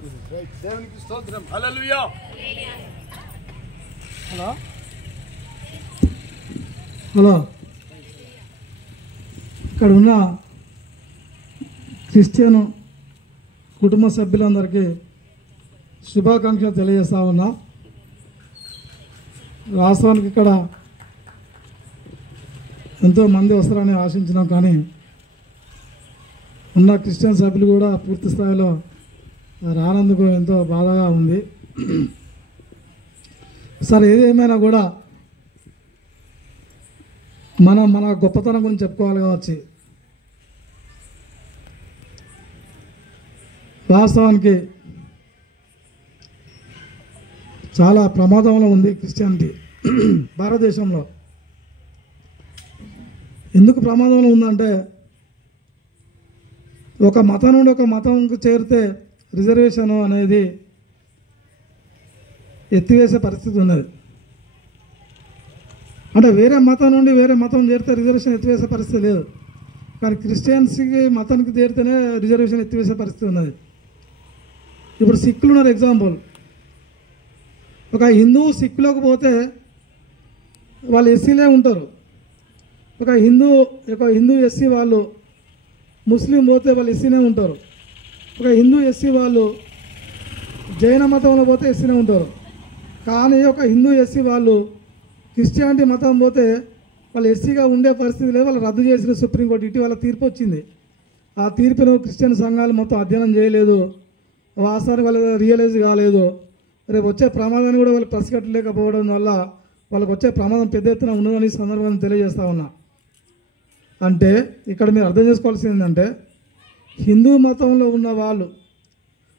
దేవునికి స్తోత్రం. హల్లెలూయా. Hello hello ఇక్కడ ఉన్న క్రిస్టియన్ కుటుంబ సభ్యులందరికీ శుభాకాంక్షలు తెలియజేస్తా ఉన్నా. వాస్తవానికి ఇక్కడ ఎంతోమంది వస్తారని ఆశించినాం, కానీ ఉన్న క్రిస్టియన్ సభ్యులు కూడా పూర్తి స్థాయిలో రానందుకు ఎంతో బాధగా ఉంది. సరే, ఏదేమైనా కూడా మన గొప్పతనం గురించి చెప్పుకోవాలి కావచ్చు. వాస్తవానికి చాలా ప్రమాదంలో ఉంది క్రిస్టియానిటీ భారతదేశంలో. ఎందుకు ప్రమాదంలో ఉందంటే, ఒక మతం నుండి ఒక మతంకు చేరితే రిజర్వేషన్ అనేది ఎత్తివేసే పరిస్థితి ఉన్నది. అంటే వేరే మతం నుండి వేరే మతం చేరితే రిజర్వేషన్ ఎత్తివేసే పరిస్థితి లేదు, కానీ క్రిస్టియన్స్కి మతానికి చేరితేనే రిజర్వేషన్ ఎత్తివేసే పరిస్థితి ఉన్నది. ఇప్పుడు సిక్కులు ఉన్నారు. ఎగ్జాంపుల్, ఒక హిందూ సిక్కులోకి పోతే వాళ్ళు ఎస్సీలే ఉంటారు. ఒక హిందూ ఎస్సీ వాళ్ళు ముస్లిం పోతే వాళ్ళు ఎస్సీనే ఉంటారు. ఒక హిందూ ఎస్సీ వాళ్ళు జైన మతంలో పోతే ఎస్సీనే ఉంటారు. కానీ ఒక హిందూ ఎస్సీ వాళ్ళు క్రిస్టియానిటీ మతం పోతే వాళ్ళు ఎస్సీగా ఉండే పరిస్థితి లేదు. వాళ్ళు రద్దు చేసిన సుప్రీంకోర్టు ఇటీవల తీర్పు వచ్చింది. ఆ తీర్పును క్రిస్టియన్ సంఘాలు మొత్తం అధ్యయనం చేయలేదు, వాస్తవానికి వాళ్ళు రియలైజ్ కాలేదు. రేపు వచ్చే ప్రమాదాన్ని కూడా వాళ్ళు పసిగట్టలేకపోవడం వల్ల వాళ్ళకి వచ్చే ప్రమాదం పెద్ద ఎత్తున ఉన్నదని సందర్భాన్ని తెలియజేస్తా ఉన్నా. అంటే ఇక్కడ మీరు అర్థం చేసుకోవాల్సింది ఏంటంటే, హిందూ మతంలో ఉన్న వాళ్ళు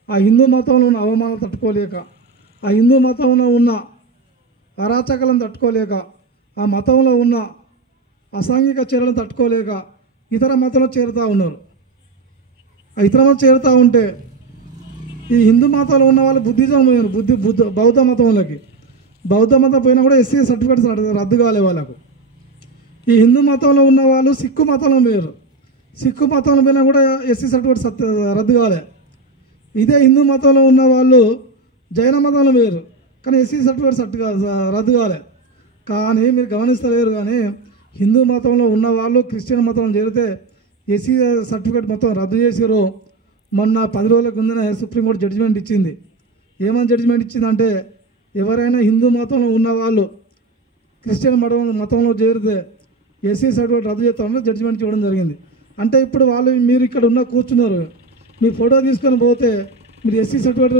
ఆ హిందూ మతంలో ఉన్న అవమానం తట్టుకోలేక, ఆ హిందూ మతంలో ఉన్న అరాచకాలను తట్టుకోలేక, ఆ మతంలో ఉన్న అసాంఘిక చర్యలను తట్టుకోలేక ఇతర మతంలో చేరుతూ ఉన్నారు. ఆ ఇతర మతం చేరుతూ ఉంటే ఈ హిందూ మతంలో ఉన్న వాళ్ళు బుద్ధిజం పోయారు, బౌద్ధ మతంలోకి. బౌద్ధ మతం పోయినా కూడా ఎస్సీ సర్టిఫికేట్స్ రద్దు కాలే వాళ్ళకు. ఈ హిందూ మతంలో ఉన్న వాళ్ళు సిక్కు మతంలో పోయారు, సిక్కు మతంలో పోయినా కూడా ఎస్సీ సర్టిఫికేట్స్ రద్దు కాలే. ఇదే హిందూ మతంలో ఉన్న వాళ్ళు జైన మతంలో పోయారు, కానీ ఎస్సీ సర్టిఫికేట్స్ రద్దు కాలే. కానీ మీరు గమనిస్తలేరు, కానీ హిందూ మతంలో ఉన్న వాళ్ళు క్రిస్టియన్ మతంలో చేరితే ఎస్సీ సర్టిఫికేట్ మొత్తం రద్దు చేసారు. మొన్న 10 రోజుల కిందనే సుప్రీంకోర్టు జడ్జిమెంట్ ఇచ్చింది. ఏమని జడ్జిమెంట్ ఇచ్చిందంటే, ఎవరైనా హిందూ మతంలో ఉన్న వాళ్ళు క్రిస్టియన్ మతంలో చేరితే ఎస్సీ సర్టిఫికేట్ రద్దు చేస్తామని జడ్జిమెంట్ ఇవ్వడం జరిగింది. అంటే ఇప్పుడు మీరు ఇక్కడ కూర్చున్నారు, మీ ఫోటో తీసుకొని పోతే మీరు ఎస్సీ సర్టిఫికేట్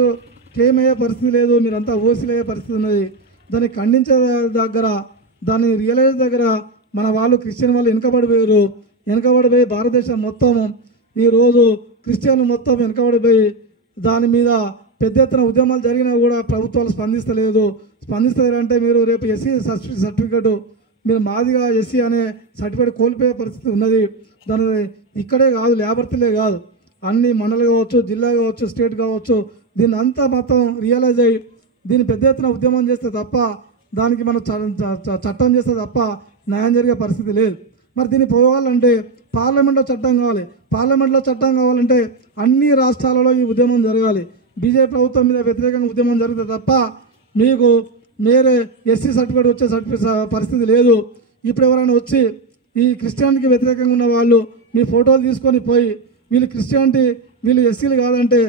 క్లెయిమ్ అయ్యే పరిస్థితి లేదు, మీరంతా ఓసీలు అయ్యే పరిస్థితి ఉన్నది. దాన్ని ఖండించే దగ్గర, దాన్ని రియలైజ్ దగ్గర మన వాళ్ళు క్రిస్టియన్ వాళ్ళు వెనకబడిపోయి భారతదేశం మొత్తం ఈరోజు క్రిస్టియన్లు మొత్తం వెనకబడిపోయి దాని మీద పెద్ద ఎత్తున ఉద్యమాలు జరిగినా కూడా ప్రభుత్వాలు స్పందిస్తలేరంటే మీరు రేపు ఎస్సీ సర్టిఫికేట్ మీరు మాదిగా ఎస్సీ అనే సర్టిఫికేట్ కోల్పోయే పరిస్థితి ఉన్నది. దాని ఇక్కడే కాదు, లేబర్తలే కాదు, అన్ని మండలి కావచ్చు, జిల్లా కావచ్చు, స్టేట్ కావచ్చు, దీన్ని అంతా మొత్తం రియలైజ్ అయ్యి దీన్ని పెద్ద ఎత్తున ఉద్యమం చేస్తే తప్ప, దానికి మనం చట్టం చేస్తే తప్ప న్యాయం జరిగే పరిస్థితి లేదు. మరి దీన్ని పోవాలంటే పార్లమెంట్లో చట్టం కావాలి. పార్లమెంట్లో చట్టం కావాలంటే అన్ని రాష్ట్రాలలో ఈ ఉద్యమం జరగాలి. బీజేపీ ప్రభుత్వం మీద వ్యతిరేకంగా ఉద్యమం జరిగితే తప్ప మీకు వేరే ఎస్సీ సర్టిఫికేట్ వచ్చే పరిస్థితి లేదు. ఇప్పుడు ఎవరైనా వచ్చి ఈ క్రిస్టియానిటీకి వ్యతిరేకంగా ఉన్న వాళ్ళు మీ ఫోటోలు తీసుకొని పోయి వీళ్ళు ఎస్సీలు కాదంటే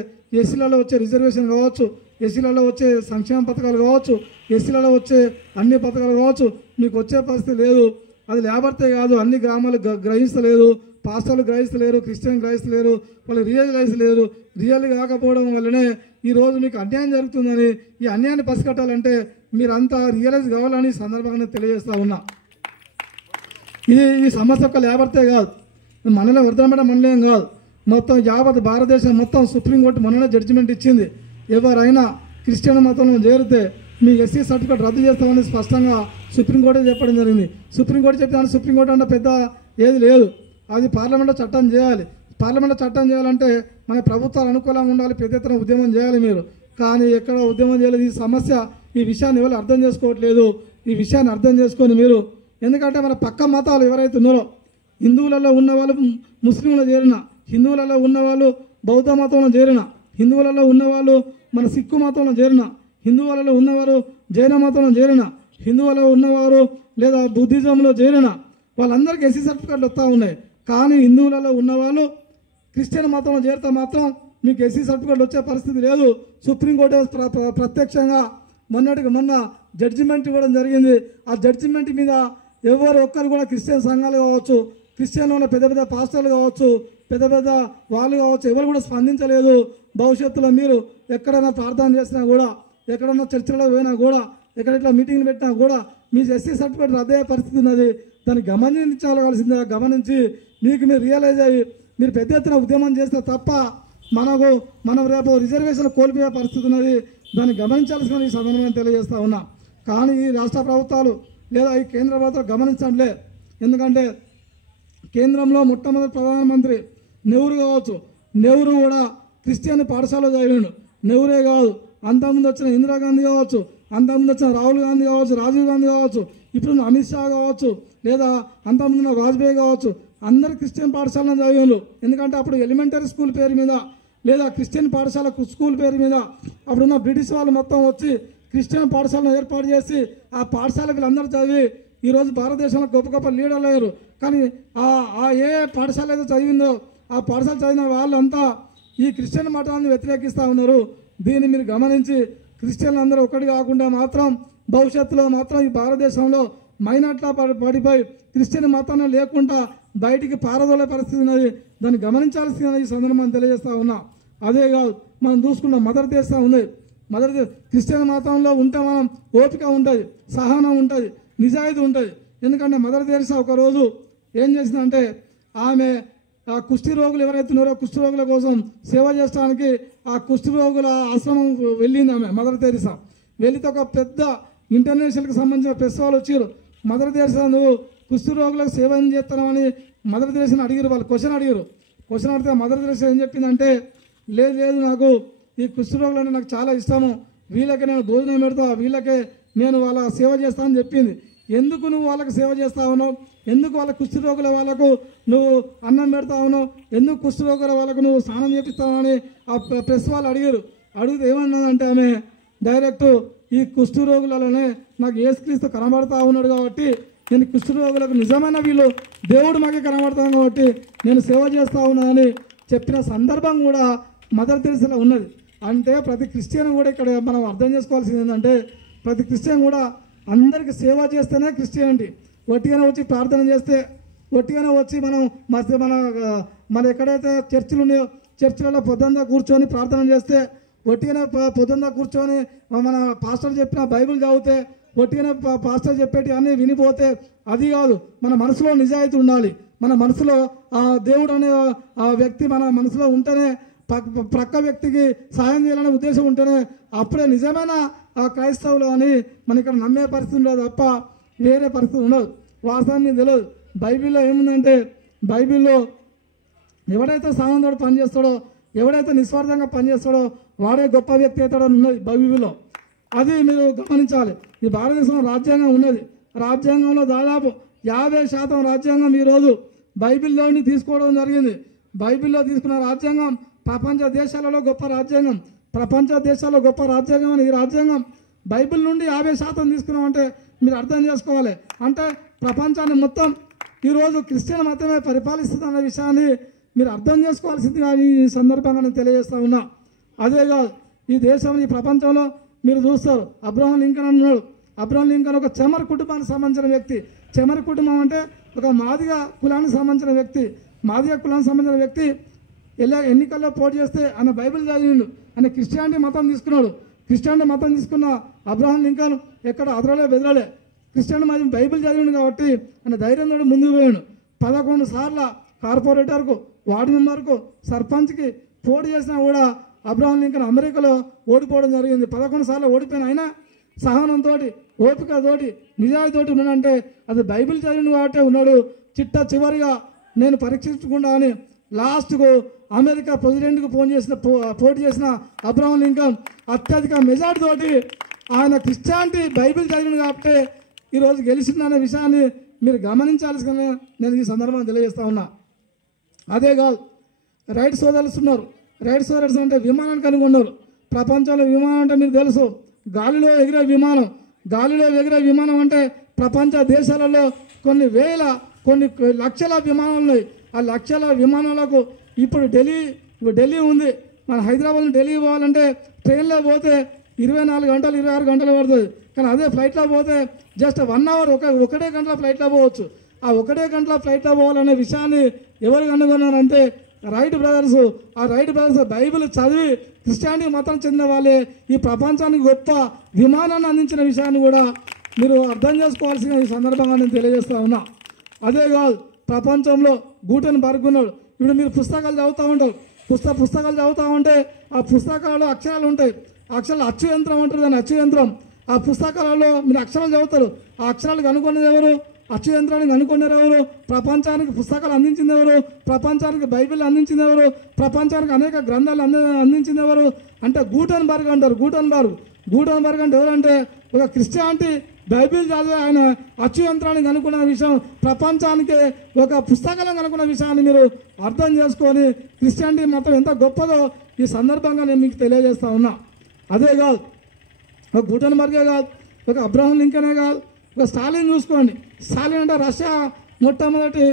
ఎస్సీలలో వచ్చే రిజర్వేషన్ కావచ్చు, ఎస్సీలలో వచ్చే సంక్షేమ పథకాలు కావచ్చు, ఎస్సీలలో వచ్చే అన్ని పథకాలు కావచ్చు, మీకు వచ్చే పరిస్థితి లేదు. అది లేబర్తే కాదు, అన్ని గ్రామాలు గ్రహిస్తలేదు, పాస్టర్లు గ్రహిస్తలేరు, క్రిస్టియన్ గ్రహిస్తలేరు, వాళ్ళు రియలైజ్ లేరు. రియల్ కాకపోవడం వల్లనే ఈరోజు మీకు అన్యాయం జరుగుతుందని, ఈ అన్యాయాన్ని పసిగట్టాలంటే మీరంతా రియలైజ్ కావాలని సందర్భంగా తెలియజేస్తూ ఉన్నా. ఈ సమస్య ఒక్క లేబర్తే కాదు, మనలో వర్ధనపేట మండలం కాదు, మొత్తం యావత్ భారతదేశం మొత్తం సుప్రీంకోర్టు మొన్ననే జడ్జిమెంట్ ఇచ్చింది. ఎవరైనా క్రిస్టియన్ మతంలో చేరితే మీ ఎస్సీ సర్టిఫికేట్ రద్దు చేస్తామని స్పష్టంగా సుప్రీంకోర్టు చెప్పడం జరిగింది. సుప్రీంకోర్టు చెప్తే సుప్రీంకోర్టు అంటే పెద్ద ఏది లేదు, అది పార్లమెంట్లో చట్టం చేయాలి. పార్లమెంట్లో చట్టం చేయాలంటే మన ప్రభుత్వాలు అనుకూలంగా ఉండాలి, పెద్ద ఎత్తున ఉద్యమం చేయాలి మీరు. కానీ ఎక్కడ ఉద్యమం చేయలేదు. ఈ సమస్య, ఈ విషయాన్ని ఎవరు అర్థం చేసుకోవట్లేదు. ఈ విషయాన్ని అర్థం చేసుకొని మీరు, ఎందుకంటే మన పక్క మతాలు ఎవరైతే ఉన్నారో, హిందువులలో ఉన్న వాళ్ళు ముస్లింలో చేరిన, హిందువులలో ఉన్న వాళ్ళు బౌద్ధ మతంలో చేరిన, హిందువులలో ఉన్నవాళ్ళు మన సిక్కు మతంలో చేరిన, హిందువులలో ఉన్నవారు జైన మతంలో చేరిన, హిందువులలో ఉన్నవారు లేదా బుద్ధిజంలో చేరిన వాళ్ళందరికీ ఎస్సీ సర్టిఫికెట్లు వస్తూ ఉన్నాయి. కానీ హిందువులలో ఉన్నవాళ్ళు క్రిస్టియన్ మతంలో చేరితే మాత్రం మీకు ఎస్సీ సర్టిఫికెట్ వచ్చే పరిస్థితి లేదు. సుప్రీంకోర్టు ప్రత్యక్షంగా మొన్నటికి మొన్న జడ్జిమెంట్ ఇవ్వడం జరిగింది. ఆ జడ్జిమెంట్ మీద ఎవరు ఒక్కరు కూడా క్రిస్టియన్ సంఘాలు కావచ్చు, క్రిస్టియన్లో ఉన్న పెద్ద పెద్ద పాస్టర్లు కావచ్చు, పెద్ద పెద్ద వాళ్ళు కావచ్చు, ఎవరు కూడా స్పందించలేదు. భవిష్యత్తులో మీరు ఎక్కడైనా ప్రార్థన చేసినా కూడా, ఎక్కడన్నా చర్చలో పోయినా కూడా, ఎక్కడ ఇట్లా మీటింగ్లు పెట్టినా కూడా మీ ఎస్సీ సర్టిఫికేట్ రద్దయ్యే పరిస్థితి ఉన్నది. దాన్ని గమనించాల్సిందే. గమనించి మీకు మీరు రియలైజ్ అయ్యి మీరు పెద్ద ఎత్తున ఉద్యమం చేస్తే తప్ప మనం రేపు రిజర్వేషన్ కోల్పోయే పరిస్థితి ఉన్నది. దాన్ని గమనించాల్సిన ఈ సందర్భంగా తెలియజేస్తా ఉన్నా. కానీ ఈ రాష్ట్ర ప్రభుత్వాలు లేదా ఈ కేంద్ర ప్రభుత్వాలు గమనించట్లే. ఎందుకంటే కేంద్రంలో మొట్టమొదటి ప్రధానమంత్రి నెహ్రూ కావచ్చు, నెహ్రూ కూడా క్రిస్టియన్ పాఠశాలలో చదివిండు. నెహ్రూరే కాదు, అంతకుముందు వచ్చిన ఇందిరాగాంధీ కావచ్చు, అంతకుముందు వచ్చిన రాహుల్ గాంధీ కావచ్చు, రాజీవ్ గాంధీ కావచ్చు, ఇప్పుడు అమిత్ షా కావచ్చు, లేదా అంతకుముందు వాజ్పేయి కావచ్చు, అందరు క్రిస్టియన్ పాఠశాలను చదివిండు. ఎందుకంటే అప్పుడు ఎలిమెంటరీ స్కూల్ పేరు మీద లేదా క్రిస్టియన్ పాఠశాల స్కూల్ పేరు మీద అప్పుడున్న బ్రిటిష్ వాళ్ళు మొత్తం వచ్చి క్రిస్టియన్ పాఠశాలను ఏర్పాటు చేసి ఆ పాఠశాల వీళ్ళందరూ చదివి ఈరోజు భారతదేశంలో గొప్ప గొప్ప లీడర్లు అయ్యారు. కానీ ఏ పాఠశాల అయితే చదివిందో ఆ పాఠశాల చదివిన వాళ్ళంతా ఈ క్రిస్టియన్ మతాన్ని వ్యతిరేకిస్తూ ఉన్నారు. దీన్ని మీరు గమనించి క్రిస్టియన్లు అందరూ ఒకటి కాకుండా మాత్రం భవిష్యత్తులో మాత్రం ఈ భారతదేశంలో మైనాట్లా పడిపోయి క్రిస్టియన్ మతాన్ని లేకుండా బయటికి పారదోలే పరిస్థితి ఉన్నది. దాన్ని గమనించాల్సిన ఈ సందర్భాన్ని తెలియజేస్తూ ఉన్నా. అదే కాదు, మనం చూసుకున్న మదర్ తెరెసా ఉంది. క్రిస్టియన్ మతంలో ఉంటే మనం ఓపిక ఉంటుంది, సహనం ఉంటుంది, నిజాయితీ ఉంటుంది. ఎందుకంటే మదర్ తెరెసా ఒకరోజు ఏం చేసిందంటే ఆమె ఆ కుష్టి రోగులు ఎవరైతే ఉన్నారో కుష్టి రోగుల కోసం సేవ చేయడానికి ఆ కుష్టి రోగుల ఆశ్రమం వెళ్ళింది ఆమె మదర్ తెరెసా. వెళితే ఒక పెద్ద ఇంటర్నేషనల్కి సంబంధించిన ప్రెస్ వాళ్ళు వచ్చారు. మదర్ తెరెసా నువ్వు కుష్టి రోగులకు సేవ ఏం చేస్తున్నామని మదర్ తెరెసాని అడిగారు. వాళ్ళు క్వశ్చన్ అడిగితే మదర్ తెరెసా ఏం చెప్పిందంటే లేదు నాకు ఈ కుష్టి రోగులు అంటే నాకు చాలా ఇష్టము, వీళ్ళకే నేను భోజనం పెడతా, వీళ్ళకే నేను వాళ్ళ సేవ చేస్తానని చెప్పింది. ఎందుకు నువ్వు వాళ్ళకి సేవ చేస్తా ఉన్నావు, ఎందుకు వాళ్ళ కుష్టి రోగుల వాళ్ళకు నువ్వు అన్నం పెడతా ఉన్నావు, ఎందుకు కుష్టి రోగుల వాళ్ళకు నువ్వు స్నానం చేపిస్తావని ఆ ప్రెస్ వాళ్ళు అడిగితే ఏమన్నదంటే ఆమె డైరెక్ట్ ఈ కుష్టి రోగులలోనే నాకు యేసుక్రీస్తు కనబడతా ఉన్నాడు కాబట్టి నేను కుష్టి రోగులకు నిజమైన వీళ్ళు దేవుడు మాకే కనబడతాను కాబట్టి నేను సేవ చేస్తా ఉన్నా అని చెప్పిన సందర్భం కూడా మదర్ తెరెసాలో ఉన్నది. అంటే ప్రతి క్రిస్టియన్ కూడా ఇక్కడ మనం అర్థం చేసుకోవాల్సింది ఏంటంటే ప్రతి క్రిస్టియన్ కూడా అందరికీ సేవ చేస్తేనే క్రిస్టియానిటీ. ఒట్టిగానే వచ్చి ప్రార్థన చేస్తే, ఒట్టిగానే వచ్చి మన ఎక్కడైతే చర్చిలు ఉన్నాయో చర్చిలలో పొద్దున్న కూర్చొని ప్రార్థన చేస్తే, ఒట్టిగానే పొద్దున్న కూర్చొని మన పాస్టర్ చెప్పిన బైబిల్ చదివితే, ఒట్టిగానే పాస్టర్ చెప్పేటి అన్నీ వినిపోతే అది కాదు. మన మనసులో నిజాయితీ ఉండాలి. మన మనసులో ఆ దేవుడు అనే ఆ వ్యక్తి మన మనసులో ఉంటేనే, ప్రక్క వ్యక్తికి సాయం చేయాలనే ఉద్దేశం ఉంటేనే అప్పుడే నిజమైన క్రైస్తవులు అని మన ఇక్కడ నమ్మే పరిస్థితి ఉండదు తప్ప వేరే పరిస్థితి ఉండదు. వాస్తవానికి తెలియదు. బైబిల్లో ఏముందంటే బైబిల్లో ఎవడైతే సహనంతో పనిచేస్తాడో, ఎవడైతే నిస్వార్థంగా పనిచేస్తాడో వాడే గొప్ప వ్యక్తి అవుతాడని ఉన్నది బైబిల్లో. అది మీరు గమనించాలి. ఈ భారతదేశంలో రాజ్యాంగం ఉన్నది. రాజ్యాంగంలో దాదాపు 50% రాజ్యాంగం ఈరోజు బైబిల్లోని తీసుకోవడం జరిగింది. బైబిల్లో తీసుకున్న రాజ్యాంగం ప్రపంచ దేశాలలో గొప్ప రాజ్యాంగం. ప్రపంచ దేశాల్లో గొప్ప రాజ్యాంగం అని ఈ రాజ్యాంగం బైబిల్ నుండి 50% తీసుకున్నామంటే మీరు అర్థం చేసుకోవాలి. అంటే ప్రపంచాన్ని మొత్తం ఈరోజు క్రిస్టియన్ మతమే పరిపాలిస్తుంది అనే విషయాన్ని మీరు అర్థం చేసుకోవాల్సిందిగా ఈ సందర్భంగా నేను తెలియజేస్తా ఉన్నా. అదే కాదు, ఈ దేశం ఈ ప్రపంచంలో మీరు చూస్తారు అబ్రహాం లింకన్ అన్నాడు. అబ్రహాం లింకన్ ఒక చెమర్ కుటుంబానికి సంబంధించిన వ్యక్తి. చెమర్ కుటుంబం అంటే ఒక మాదిగ కులానికి సంబంధించిన వ్యక్తి. మాదిగ కులానికి సంబంధించిన వ్యక్తి ఎన్నికల్లో పోటీ చేస్తే ఆయన బైబిల్ చదివిండు. ఆయన క్రిస్టియానిటీ మతం తీసుకున్నాడు. క్రిస్టియానిటీ మతం తీసుకున్న అబ్రహాం లింకన్ ఎక్కడ అదరలే బెదరలే. క్రిస్టియన్ మతం బైబిల్ చదివిండు కాబట్టి ఆయన ధైర్యంతో ముందుకు పోయాడు. 11 సార్లు కార్పొరేటర్కు, వార్డు మెంబర్కు, సర్పంచ్కి పోటీ చేసినా కూడా అబ్రహాం లింకన్ అమెరికాలో ఓడిపోవడం జరిగింది. 11 సార్లు ఓడిపోయిన ఆయన సహనంతో, ఓపికతోటి, నిజాయితీతోటి ఉన్నాడంటే అది బైబిల్ చదివిన కాబట్టి ఉన్నాడు. చివరిగా నేను పరీక్షించకుండా అని లాస్ట్కు అమెరికా ప్రెసిడెంట్కు పోటీ చేసిన అబ్రహాం లింకన్ అత్యధిక మెజార్టీ తోటి ఆయన క్రిస్టియానిటీ బైబిల్ చదివిన కాబట్టి ఈరోజు గెలిచిందనే విషయాన్ని మీరు గమనించాల్సిన నేను ఈ సందర్భంగా తెలియజేస్తా ఉన్నా. అదే కాదు, రైట్ సోదరులు ఉన్నారు. రైట్స్ అంటే విమానాన్ని కనుగొన్నారు. ప్రపంచంలో విమానం అంటే మీకు తెలుసు, గాలిలో ఎగిరే విమానం. గాలిలో ఎగిరే విమానం అంటే ప్రపంచ దేశాలలో కొన్ని వేల కొన్ని లక్షల విమానాలు ఉన్నాయి. ఆ లక్షల విమానాలకు ఇప్పుడు ఢిల్లీ ఉంది. మన హైదరాబాద్ నుంచి ఢిల్లీ పోవాలంటే ట్రైన్లో పోతే 24 గంటలు 26 గంటలు పడుతుంది. కానీ అదే ఫ్లైట్లో పోతే జస్ట్ 1 అవర్ ఒకటే గంటల ఫ్లైట్లో పోవచ్చు. ఆ ఒకటే గంటల ఫ్లైట్లో పోవాలనే విషయాన్ని ఎవరు కనుగొన్నారంటే రైట్ బ్రదర్స్. ఆ రైట్ బ్రదర్స్ బైబిల్ చదివి క్రిస్టియానిటీ మతం చెందిన వాళ్ళే ఈ ప్రపంచానికి గొప్ప విమానాన్ని అందించిన విషయాన్ని కూడా మీరు అర్థం చేసుకోవాల్సిన ఈ సందర్భంగా నేను తెలియజేస్తా ఉన్నా. అదే కాదు, ప్రపంచంలో గూటెన్బర్గ్ ఉన్నాడు. ఇప్పుడు మీరు పుస్తకాలు చదువుతూ ఉంటారు. పుస్తకాలు చదువుతూ ఉంటే ఆ పుస్తకాలలో అక్షరాలు ఉంటాయి. అక్షరాలు అచ్చు యంత్రం అంటారు, దాన్ని అచ్చు యంత్రం. ఆ పుస్తకాలలో మీరు అక్షరాలు చదువుతారు. ఆ అక్షరాలు కనుక్కున్నది ఎవరు? అచ్చు యంత్రాన్ని కనుక్కున్నారు ఎవరు? ప్రపంచానికి పుస్తకాలు అందించింది ఎవరు? ప్రపంచానికి బైబిల్ అందించింది ఎవరు? ప్రపంచానికి అనేక గ్రంథాలు అందించింది ఎవరు అంటే గూటెన్బర్గ్ అంటారు. గూటెన్బర్గ్ అంటే ఎవరంటే ఒక క్రిస్టియానిటీ బైబిల్ చదివి ఆయన అచ్చు యంత్రాన్ని కనుక్కున్న విషయం, ప్రపంచానికి ఒక పుస్తకాలను కనుక్కున్న విషయాన్ని మీరు అర్థం చేసుకొని క్రిస్టియానిటీ మతం ఎంత గొప్పదో ఈ సందర్భంగా నేను మీకు తెలియజేస్తా ఉన్నా. అదే కాదు, ఒక గూటెన్బర్గే కాదు, ఒక అబ్రహం లింకనే కాదు, ఒక స్టాలిన్ చూసుకోండి. స్టాలిన్ అంటే రష్యా మొట్టమొదటి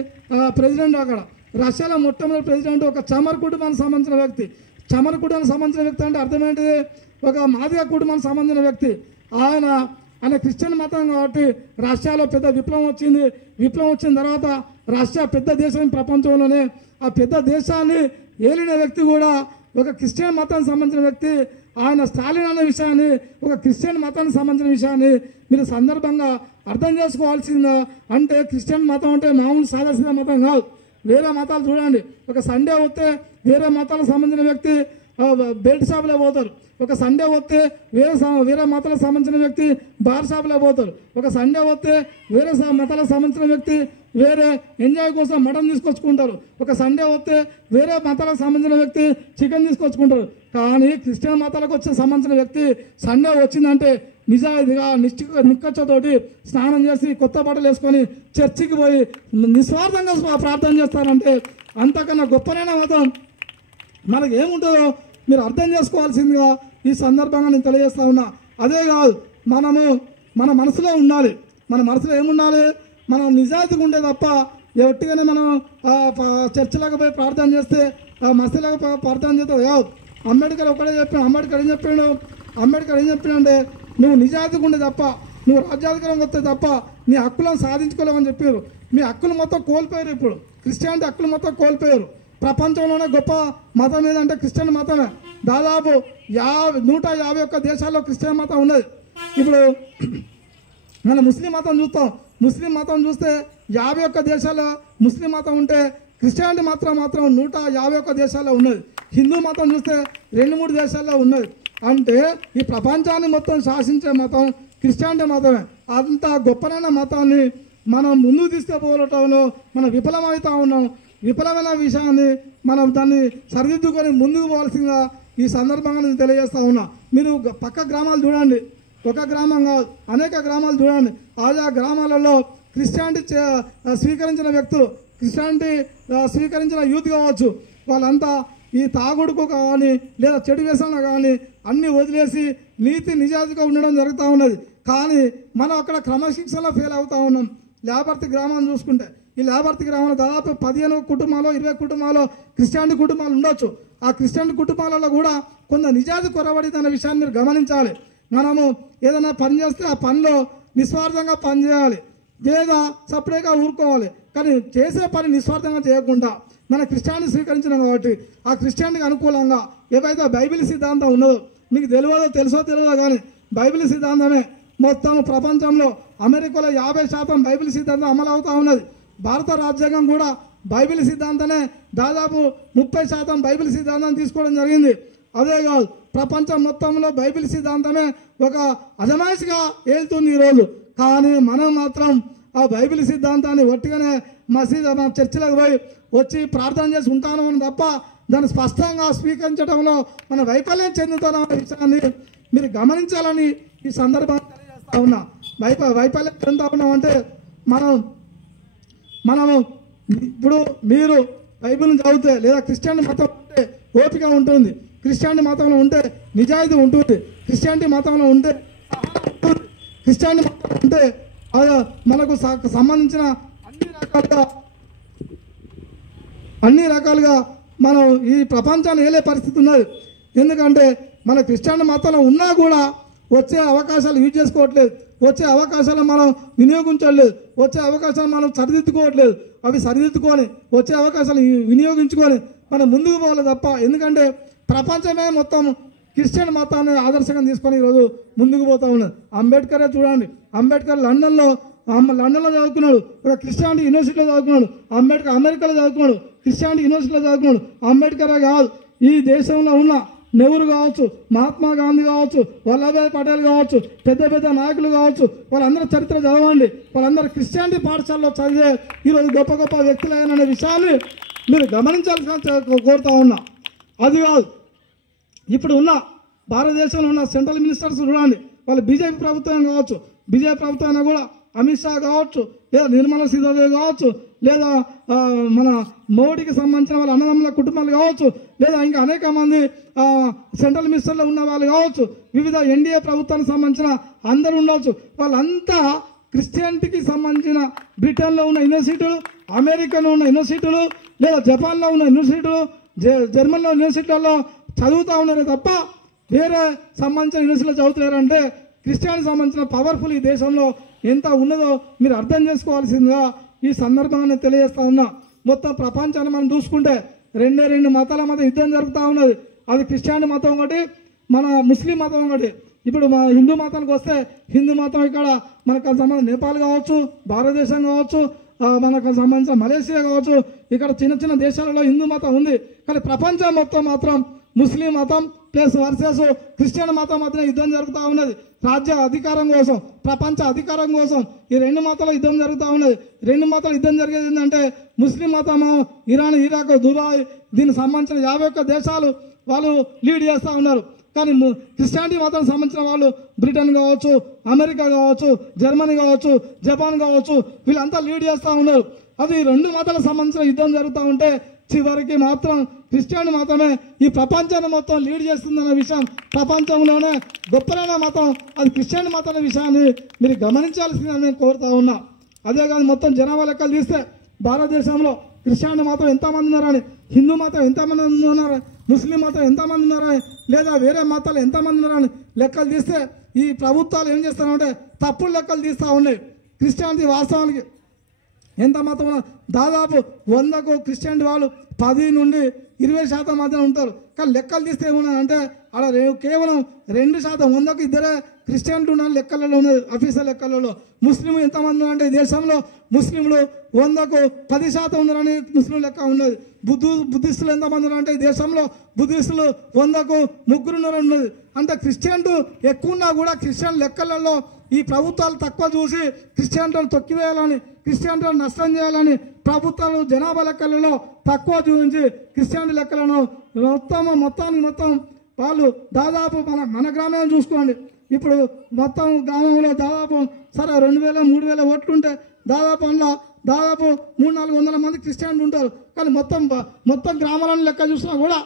ప్రెసిడెంట్. అక్కడ రష్యాలో మొట్టమొదటి ప్రెసిడెంట్ ఒక చమర్ కుటుంబానికి సంబంధించిన వ్యక్తి. చమర్ కుటుంబానికి సంబంధించిన వ్యక్తి అంటే అర్థం ఏంటిది? ఒక మాదిగ కుటుంబానికి సంబంధించిన వ్యక్తి. ఆయన క్రిస్టియన్ మతం కాబట్టి రష్యాలో పెద్ద విప్లవం వచ్చింది. విప్లవం వచ్చిన తర్వాత రష్యా పెద్ద దేశం ప్రపంచంలోనే. ఆ పెద్ద దేశాన్ని ఏలిన వ్యక్తి కూడా ఒక క్రిస్టియన్ మతానికి సంబంధించిన వ్యక్తి. ఆయన స్టాలిన్ అనే విషయాన్ని, ఒక క్రిస్టియన్ మతానికి సంబంధించిన విషయాన్ని మీరు సందర్భంగా అర్థం చేసుకోవాల్సిందా. అంటే క్రిస్టియన్ మతం అంటే మామూలు సాదాసీదా మతం కాదు. వేరే మతాలు చూడండి, ఒక సండే వస్తే వేరే మతాలకు సంబంధించిన వ్యక్తి బెల్ట్ షాపులో పోతారు. ఒక సండే వస్తే వేరే మతాలకు సంబంధించిన వ్యక్తి బార్ షాపులో పోతారు. ఒక సండే వస్తే వేరే మతాలకు సంబంధించిన వ్యక్తి వేరే ఎంజాయ్ కోసం మటన్ తీసుకొచ్చుకుంటారు. ఒక సండే వస్తే వేరే మతాలకు సంబంధించిన వ్యక్తి చికెన్ తీసుకొచ్చుకుంటారు. కానీ క్రిస్టియన్ మతాలకు వచ్చే సంబంధించిన వ్యక్తి సండే వచ్చిందంటే నిజాయితీగా నిక్కచ్చతోటి స్నానం చేసి కొత్త బట్టలు వేసుకొని చర్చికి పోయి నిస్వార్థంగా ప్రార్థన చేస్తారంటే అంతకన్నా గొప్పనైన మతం మనకి ఏముంటుందో మీరు అర్థం చేసుకోవాల్సిందిగా ఈ సందర్భంగా నేను తెలియజేస్తా ఉన్నా. అదే కాదు, మన మనసులో ఉండాలి. మన మనసులో ఏముండాలి? మనం నిజాయితీగా ఉండే తప్ప ఎట్టిగానే మనం చర్చిలకు పోయి ప్రార్థన చేస్తే మసీదులకు ప్రార్థన చేస్తే కాదు. అంబేద్కర్ ఒకటే చెప్పాడు. అంబేద్కర్ ఏం చెప్పాడంటే నువ్వు నిజాయితీగా ఉండే తప్ప, నువ్వు రాజ్యాధికారం వస్తే తప్ప నీ హక్కులను సాధించుకోలేమని చెప్పారు. మీ హక్కులు మొత్తం కోల్పోయారు. ఇప్పుడు క్రిస్టియానిటీ హక్కులు మొత్తం కోల్పోయారు. ప్రపంచంలోనే గొప్ప మతం ఏదంటే క్రిస్టియన్ మతమే. దాదాపు 151 దేశాల్లో క్రిస్టియన్ మతం ఉన్నది. ఇప్పుడు మన ముస్లిం మతం చూస్తాం. ముస్లిం మతం చూస్తే 51 దేశాల్లో ముస్లిం మతం ఉంటే క్రిస్టియానిటీ మాత్రం 151 దేశాల్లో ఉన్నది. హిందూ మతం చూస్తే 2-3 దేశాల్లో ఉన్నది. అంటే ఈ ప్రపంచాన్ని మొత్తం శాసించే మతం క్రిస్టియానిటీ మతమే. అంత గొప్పనైన మతాన్ని మనం ముందుకు తీసుకుపోవటంలో మనం విఫలమవుతా ఉన్నాం. విఫలమైన విషయాన్ని మనం దాన్ని సరిదిద్దుకొని ముందుకు పోవాల్సిందిగా ఈ సందర్భంగా నేను తెలియజేస్తా ఉన్నా. మీరు పక్క గ్రామాలు చూడండి, ఒక గ్రామం కాదు అనేక గ్రామాలు చూడండి. ఆయా గ్రామాలలో క్రిస్టియానిటీ స్వీకరించిన వ్యక్తులు, క్రిస్టియానిటీ స్వీకరించిన యూత్ కావచ్చు, వాళ్ళంతా ఈ తాగుడుకు కానీ లేదా చెడు వ్యసనం కానీ అన్నీ వదిలేసి నీతి నిజాయితీగా ఉండడం జరుగుతూ ఉన్నది. కానీ మనం అక్కడ క్రమశిక్షణలో ఫెయిల్ అవుతూ ఉన్నాం. లేబర్తి గ్రామాన్ని చూసుకుంటే ఈ లేబర్తి గ్రామంలో దాదాపు 15 కుటుంబాలు 20 కుటుంబాలు క్రిస్టియానిటీ కుటుంబాలు ఉండొచ్చు. ఆ క్రిస్టియానిటీ కుటుంబాలలో కూడా కొంత నిజాయితీ కొరబడిన విషయాన్ని మీరు గమనించాలి. మనము ఏదైనా పని చేస్తే ఆ పనిలో నిస్వార్థంగా పనిచేయాలి, లేదా సపరేట్గా ఊరుకోవాలి. కానీ చేసే పని నిస్వార్థంగా చేయకుండా మన క్రిస్టియానిటీ స్వీకరించినాం కాబట్టి ఆ క్రిస్టియానిటీకి అనుకూలంగా ఏవైతే బైబిల్ సిద్ధాంతం ఉన్నదో మీకు తెలుసో తెలియదో కానీ బైబిల్ సిద్ధాంతమే మొత్తం ప్రపంచంలో అమెరికాలో 50% బైబిల్ సిద్ధాంతం అమలు అవుతూ ఉన్నది. భారత రాజ్యాంగం కూడా బైబిల్ సిద్ధాంతమే దాదాపు 30% బైబిల్ సిద్ధాంతం తీసుకోవడం జరిగింది. అదే కాదు, ప్రపంచం మొత్తంలో బైబిల్ సిద్ధాంతమే ఒక అజమాయిషిగా వెళ్తుంది ఈరోజు. కానీ మనం మాత్రం ఆ బైబిల్ సిద్ధాంతాన్ని ఒట్టిగానే చర్చిలకు పోయి వచ్చి ప్రార్థన చేసి ఉంటాను అని తప్ప దాన్ని స్పష్టంగా స్వీకరించడంలో మన వైఫల్యం చెందుతున్న విషయాన్ని మీరు గమనించాలని ఈ సందర్భంగా తెలియజేస్తా ఉన్నా. వైఫల్యం చెందుతా ఉన్నామంటే మనము ఇప్పుడు మీరు బైబిల్ని చదివితే లేదా క్రిస్టియన్ మతం అంటే ఓపిక ఉంటుంది, క్రిస్టియానిటీ మతంలో ఉంటే నిజాయితీ ఉంటుంది, క్రిస్టియానిటీ మతంలో ఉంటే క్రిస్టియానిటీ మతంలో ఉంటే మనకు సంబంధించిన అన్ని రకాలుగా మనం ఈ ప్రపంచాన్ని ఏలే పరిస్థితి ఉన్నది. ఎందుకంటే మన క్రిస్టియన్ మతంలో ఉన్నా కూడా వచ్చే అవకాశాలు యూజ్ చేసుకోవట్లేదు, వచ్చే అవకాశాలు మనం వినియోగించట్లేదు, వచ్చే అవకాశాలు మనం సరిదిద్దుకోవట్లేదు. అవి సరిదిద్దుకొని వచ్చే అవకాశాలు వినియోగించుకొని మనం ముందుకు పోవాలి తప్ప. ఎందుకంటే ప్రపంచమే మొత్తం క్రిస్టియన్ మతాన్ని ఆదర్శంగా తీసుకొని ఈరోజు ముందుకు పోతా ఉన్నది. అంబేద్కరే చూడండి, అంబేద్కర్ లండన్లో చదువుకున్నాడు, ఒక క్రిస్టియానిటీ యూనివర్సిటీలో చదువుకున్నాడు. అంబేద్కర్ అమెరికాలో చదువుకున్నాడు, క్రిస్టియానిటీ యూనివర్సిటీలో చదువుకున్నాడు. అంబేద్కరే కాదు, ఈ దేశంలో ఉన్న నెహ్రూ కావచ్చు, మహాత్మా గాంధీ కావచ్చు, వల్లభాయ్ పటేల్ కావచ్చు, పెద్ద పెద్ద నాయకులు కావచ్చు, వాళ్ళందరూ చరిత్ర చదవండి. వాళ్ళందరూ క్రిస్టియానిటీ పాఠశాలలో చదివే ఈరోజు గొప్ప గొప్ప వ్యక్తులైన విషయాన్ని మీరు గమనించాల్సిన కోరుతా ఉన్నా. అది కాదు, ఇప్పుడు ఉన్న భారతదేశంలో ఉన్న సెంట్రల్ మినిస్టర్స్ చూడండి, వాళ్ళు బీజేపీ ప్రభుత్వం కావచ్చు, బీజేపీ ప్రభుత్వం కూడా అమిత్ షా కావచ్చు, లేదా నిర్మలా సీతారామన్ కావచ్చు, లేదా మన మోడీకి సంబంధించిన వాళ్ళ అన్నదమ్ముల కుటుంబాలు కావచ్చు, లేదా ఇంకా అనేక మంది సెంట్రల్ మినిస్టర్లో ఉన్న వాళ్ళు కావచ్చు, వివిధ ఎన్డీఏ ప్రభుత్వానికి సంబంధించిన అందరూ ఉండవచ్చు. వాళ్ళంతా క్రిస్టియానిటీకి సంబంధించిన బ్రిటన్లో ఉన్న యూనివర్సిటీలు, అమెరికాలో ఉన్న యూనివర్సిటీలు, లేదా జపాన్లో ఉన్న యూనివర్సిటీలు, జర్మన్లో యూనివర్సిటీలలో చదువుతూ ఉన్నారు తప్ప వేరే సంబంధించిన యూనివర్సిటీలో చదువుతున్నారంటే క్రిస్టియానిటీ సంబంధించిన పవర్ఫుల్ ఈ దేశంలో ఎంత ఉన్నదో మీరు అర్థం చేసుకోవాల్సిందిగా ఈ సందర్భంగా తెలియజేస్తా ఉన్నా. మొత్తం ప్రపంచాన్ని మనం చూసుకుంటే రెండు మతాల మధ్య యుద్ధం జరుగుతూ ఉన్నది. అది క్రిస్టియానిటీ మతం ఒకటి, మన ముస్లిం మతం ఒకటి. ఇప్పుడు మన హిందూ మతానికి వస్తే హిందూ మతం ఇక్కడ మనకు సంబంధించిన నేపాల్ కావచ్చు, భారతదేశం కావచ్చు, మనకు సంబంధించిన మలేషియా కావచ్చు, ఇక్కడ చిన్న చిన్న దేశాలలో హిందూ మతం ఉంది. కానీ ప్రపంచం మొత్తం మాత్రం ముస్లిం మతం ప్లస్ వర్సెస్ క్రిస్టియన్ మతం మధ్య యుద్ధం జరుగుతూ ఉన్నది. రాజ్య అధికారం కోసం, ప్రపంచ అధికారం కోసం ఈ రెండు మతాల యుద్ధం జరుగుతూ ఉన్నది. రెండు మతాల యుద్ధం జరిగేది ఏంటంటే ముస్లిం మతము ఇరాన్, ఇరాక్, దుబాయ్, దీనికి సంబంధించిన 51 దేశాలు వాళ్ళు లీడ్ చేస్తూ ఉన్నారు. కానీ క్రిస్టియానిటీ మతానికి సంబంధించిన వాళ్ళు బ్రిటన్ కావచ్చు, అమెరికా కావచ్చు, జర్మనీ కావచ్చు, జపాన్ కావచ్చు, వీళ్ళంతా లీడ్ చేస్తూ ఉన్నారు. అది రెండు మతాలకు సంబంధించిన యుద్ధం జరుగుతూ ఉంటే చివరికి మాత్రం క్రిస్టియన్ మతమే ఈ ప్రపంచాన్ని మొత్తం లీడ్ చేస్తుందన్న విషయం, ప్రపంచంలోనే గొప్పలైన మతం అది క్రిస్టియన్ మతం అనే విషయాన్ని మీరు గమనించాల్సిందని నేను కోరుతా ఉన్నా. అదే కాదు, మొత్తం జనాభా లెక్కలు తీస్తే భారతదేశంలో క్రిస్టియన్ మతం ఎంతమంది ఉన్నారని, హిందూ మతం ఎంతమంది ఉన్నారు, ముస్లిం మతం ఎంతమంది ఉన్నారని, లేదా వేరే మతాలు ఎంతమంది ఉన్నారని లెక్కలు తీస్తే ఈ ప్రభుత్వాలు ఏం చేస్తారంటే తప్పుడు లెక్కలు తీస్తూ ఉన్నాయి. క్రిస్టియానిటీ వాస్తవానికి ఎంత మతం దాదాపు 100కు క్రిస్టియానిటీ వాళ్ళు 10 నుండి 20% మధ్య ఉంటారు. కానీ లెక్కలు తీస్తే ఏమున్నాయంటే అలా కేవలం 2%, 100కు 2 క్రిస్టియానిటీ ఉన్న లెక్కలలో ఉన్నది, ఆఫీసర్ లెక్కలలో. ముస్లిం ఎంతమంది ఉన్నారంటే ఈ దేశంలో ముస్లింలు 100కు 10% ఉన్నారని ముస్లిం లెక్క ఉన్నది. బుద్ధిస్టులు ఎంతమంది ఉన్నారంటే ఈ దేశంలో బుద్ధిస్టులు 100కు 3 ఉన్నారని ఉన్నది. అంటే క్రిస్టియన్లు ఎక్కువ ఉన్నా కూడా క్రిస్టియన్ లెక్కలలో ఈ ప్రభుత్వాలు తక్కువ చూసి క్రిస్టియానిటీలను తొక్కివేయాలని, క్రిస్టియానిటీలను నష్టం చేయాలని ప్రభుత్వాలు జనాభా లెక్కలలో తక్కువ చూపించి క్రిస్టియానిటీ లెక్కలను మొత్తం వాళ్ళు దాదాపు మన గ్రామం చూసుకోండి. ఇప్పుడు మొత్తం గ్రామంలో దాదాపు సరే 2000, 3000 ఓట్లు ఉంటే దాదాపు 300-400 మంది క్రిస్టియన్లు ఉంటారు. కానీ మొత్తం గ్రామాలను లెక్క చూసినా కూడా